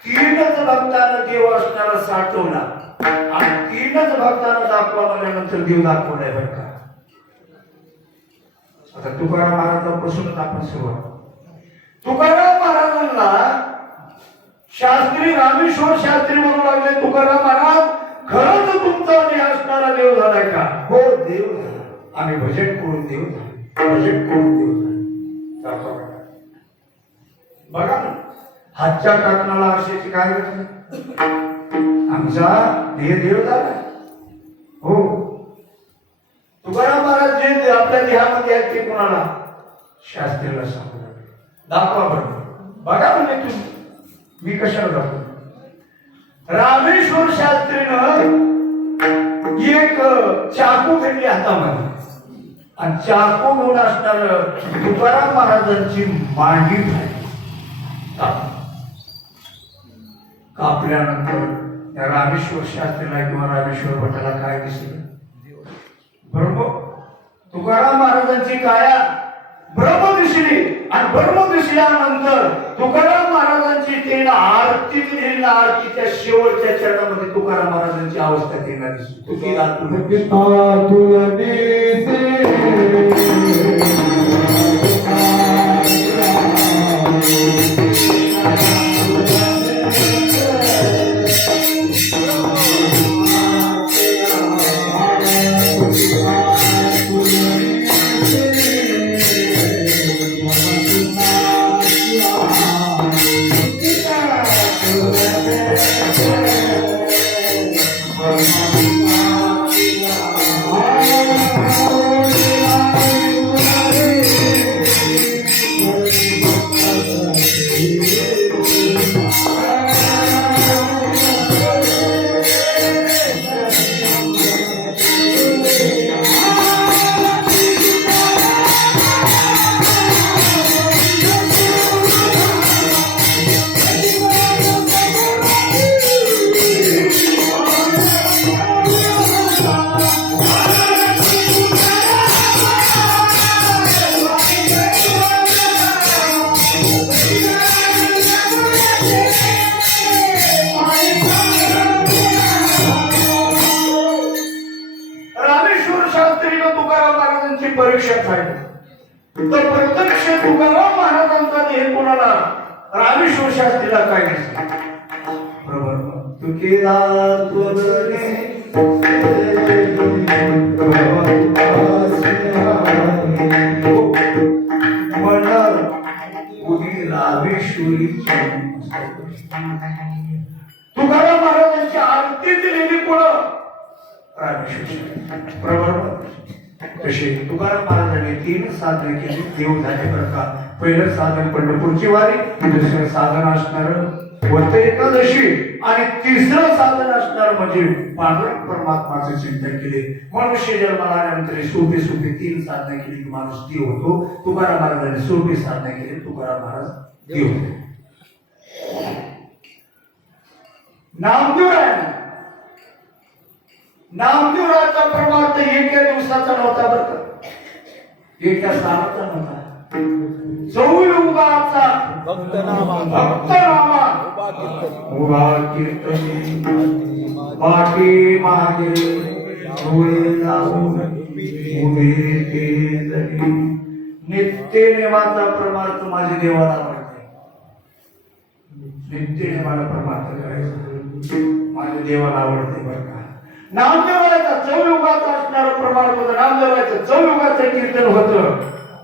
3च भक्तांना देव असणारा साठवला आणि 3च भक्तांना दाखवा म्हणल्यानंतर देव दाखवलाय बरं का. आता तुकाराम महाराजांपासूनच आपण सुरुवात. तुकाराम महाराजांना शास्त्री रामेश्वर शास्त्री म्हणू लागले, तुकाराम महाराज खरंच तुमचा देह असणारा देव झालाय का? हो देव झाला. आम्ही भजन करून देव झाले, भजन करून देव झाले. बघा ना, हातच्या टाकणाला अशाची काय गरज? आमचा देह देव झाला. हो, तुकाराम महाराज जे आपल्या देहामध्ये आहेत ते कोणाला? शास्त्रीला सांगू लागले. दाखवा बरं. बघा म्हणजे तुम्ही, मी कशाला दाखवतो? रामेश्वर शास्त्रीनं एक चाकू घेतली हातामध्ये आणि चाकू घेऊन असणार तुकाराम महाराजांची मांडी झाली. कापल्यानंतर त्या रामेश्वर शास्त्रीला किंवा रामेश्वर भटाला काय दिसलं? बरोबर, तुकाराम महाराजांची काया ब्रह्म दिसली आणि ब्रह्म दिसल्यानंतर तुकाराम महाराजांची ते आरती दिली. आरतीच्या शेवटच्या चरणामध्ये तुकाराम महाराजांची अवस्था त्यांना दिसली. तुकी परीक्षा झाली तर प्रत्यक्ष तुकाराम महाराजांचा देह कोणाला? रामेश्वर शास्त्रीला काय दिसलं? बरोबर, तुकेला तुरणे मन उदी रामेश्वरी. तुकाराम महाराजांची आरती दिलेली कोण? रामेश्वर. बरोबर, कशी तुकाराम महाराजांनी 3 साधन केली, देव झाले बरं का. पहिलं साधन पंढरपूरची वारी, दुसरं साधन असणार व्रत एकादशी आणि तिसरं साधन असणार म्हणजे पांडुरंग परमात्माचं चिंतन केले. मनुष्य जन्माला आल्यानंतर सोपी 3 साधना केली की माणूस देव होतो. तुकाराम महाराजांनी सोपी साधना केली, तुकाराम महाराज देव होते. नामदेवराचा परमार्थ एका दिवसाचा नव्हता बरं का, एका स्थानाचा नव्हता. चौयुगाचा भक्तनामा उभा कीर्तनी पाठी मागे डोळे लावून उभे केले. नित्य नेमाचा परमार्थ माझ्या देवाला आवडते. नित्य नेमाला परमार्थ करायचं माझ्या देवाला आवडते बरं का. नामदेवाचा चौयुगाचा असणारा परमार्थ होता. नामदेवाचं चौयुगाचं कीर्तन होतं,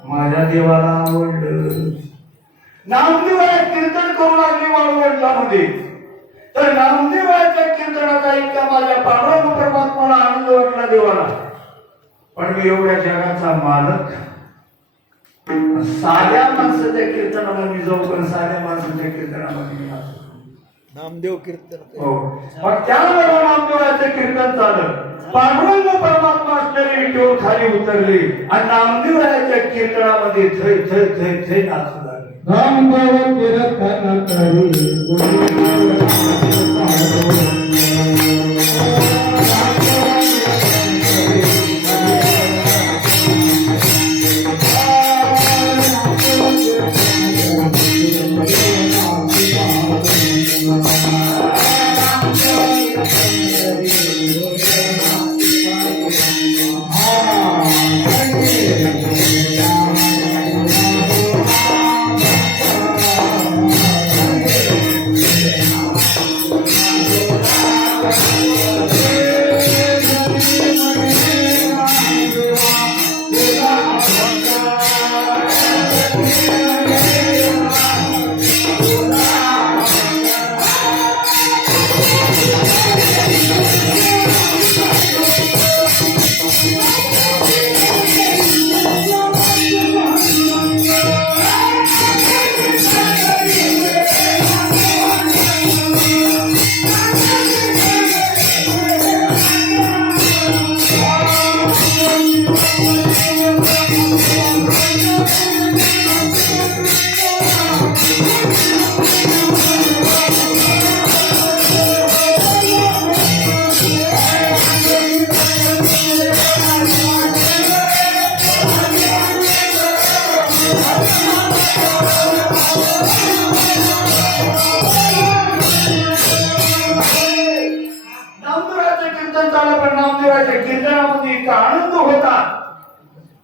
माझ्या देवाला आवडलं. नामदेवाला कीर्तन करू लागली वाळवंटामध्ये, तर नामदेवाच्या कीर्तनाचा इतका माझ्या पांडुरंग परमात्माला आनंद वाटला देवाला. पण मी एवढ्या जगाचा मालक, साध्या माणसाच्या कीर्तनामध्ये जाऊ, पण साध्या माणसाच्या कीर्तनामध्ये नामदेव कीर्तन. हो, पण त्यावेळेला नामदेवाचं कीर्तन झालं. पांडुरंग परमात्मा असलेले विठोर खाली उतरले आणि नामदेवाच्या कीर्तनामध्ये थै थै थै थै नाचू लागले. नामदेव कीर्तन करी आनंद होता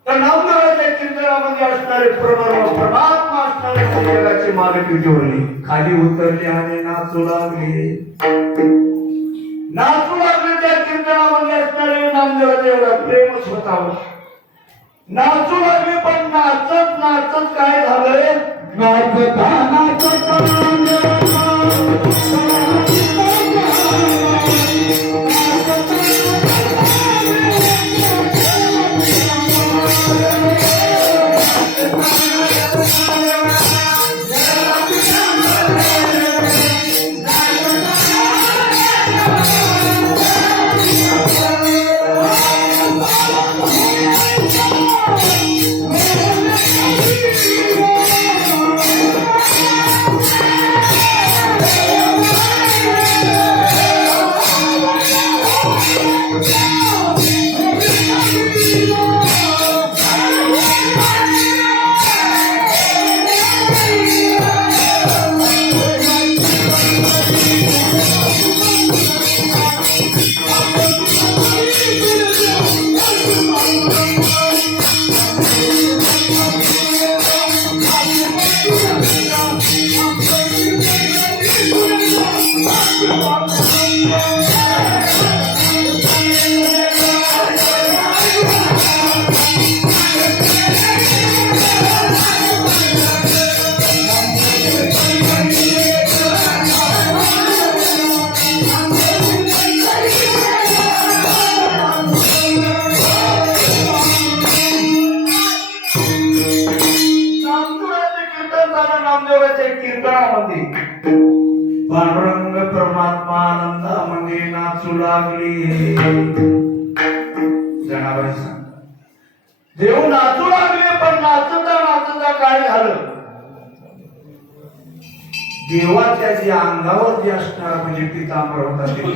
तर नामदेवाच्या कीर्तनामध्ये असणारे परब्रह्म परमात्मा असणारे म्हणजे जगाचे मालक जोडले खाली उतरले आणि नाचू लागले त्या कीर्तनामध्ये असणारे नामदेवाचे एवढा प्रेमच होता नाचू लागले पण नाचत नाचत काय झालंय नाचता नाचता नामदेवाच्या कीर्तनामध्ये पांडुरंग परमात्मा आनंदामध्ये नाचू लागले जनाबाई सांगतात देव नाचू लागले पण नाचता नाचता काय झालं देवाच्या जे अंगावर जे असणार म्हणजे पितांबर होता ते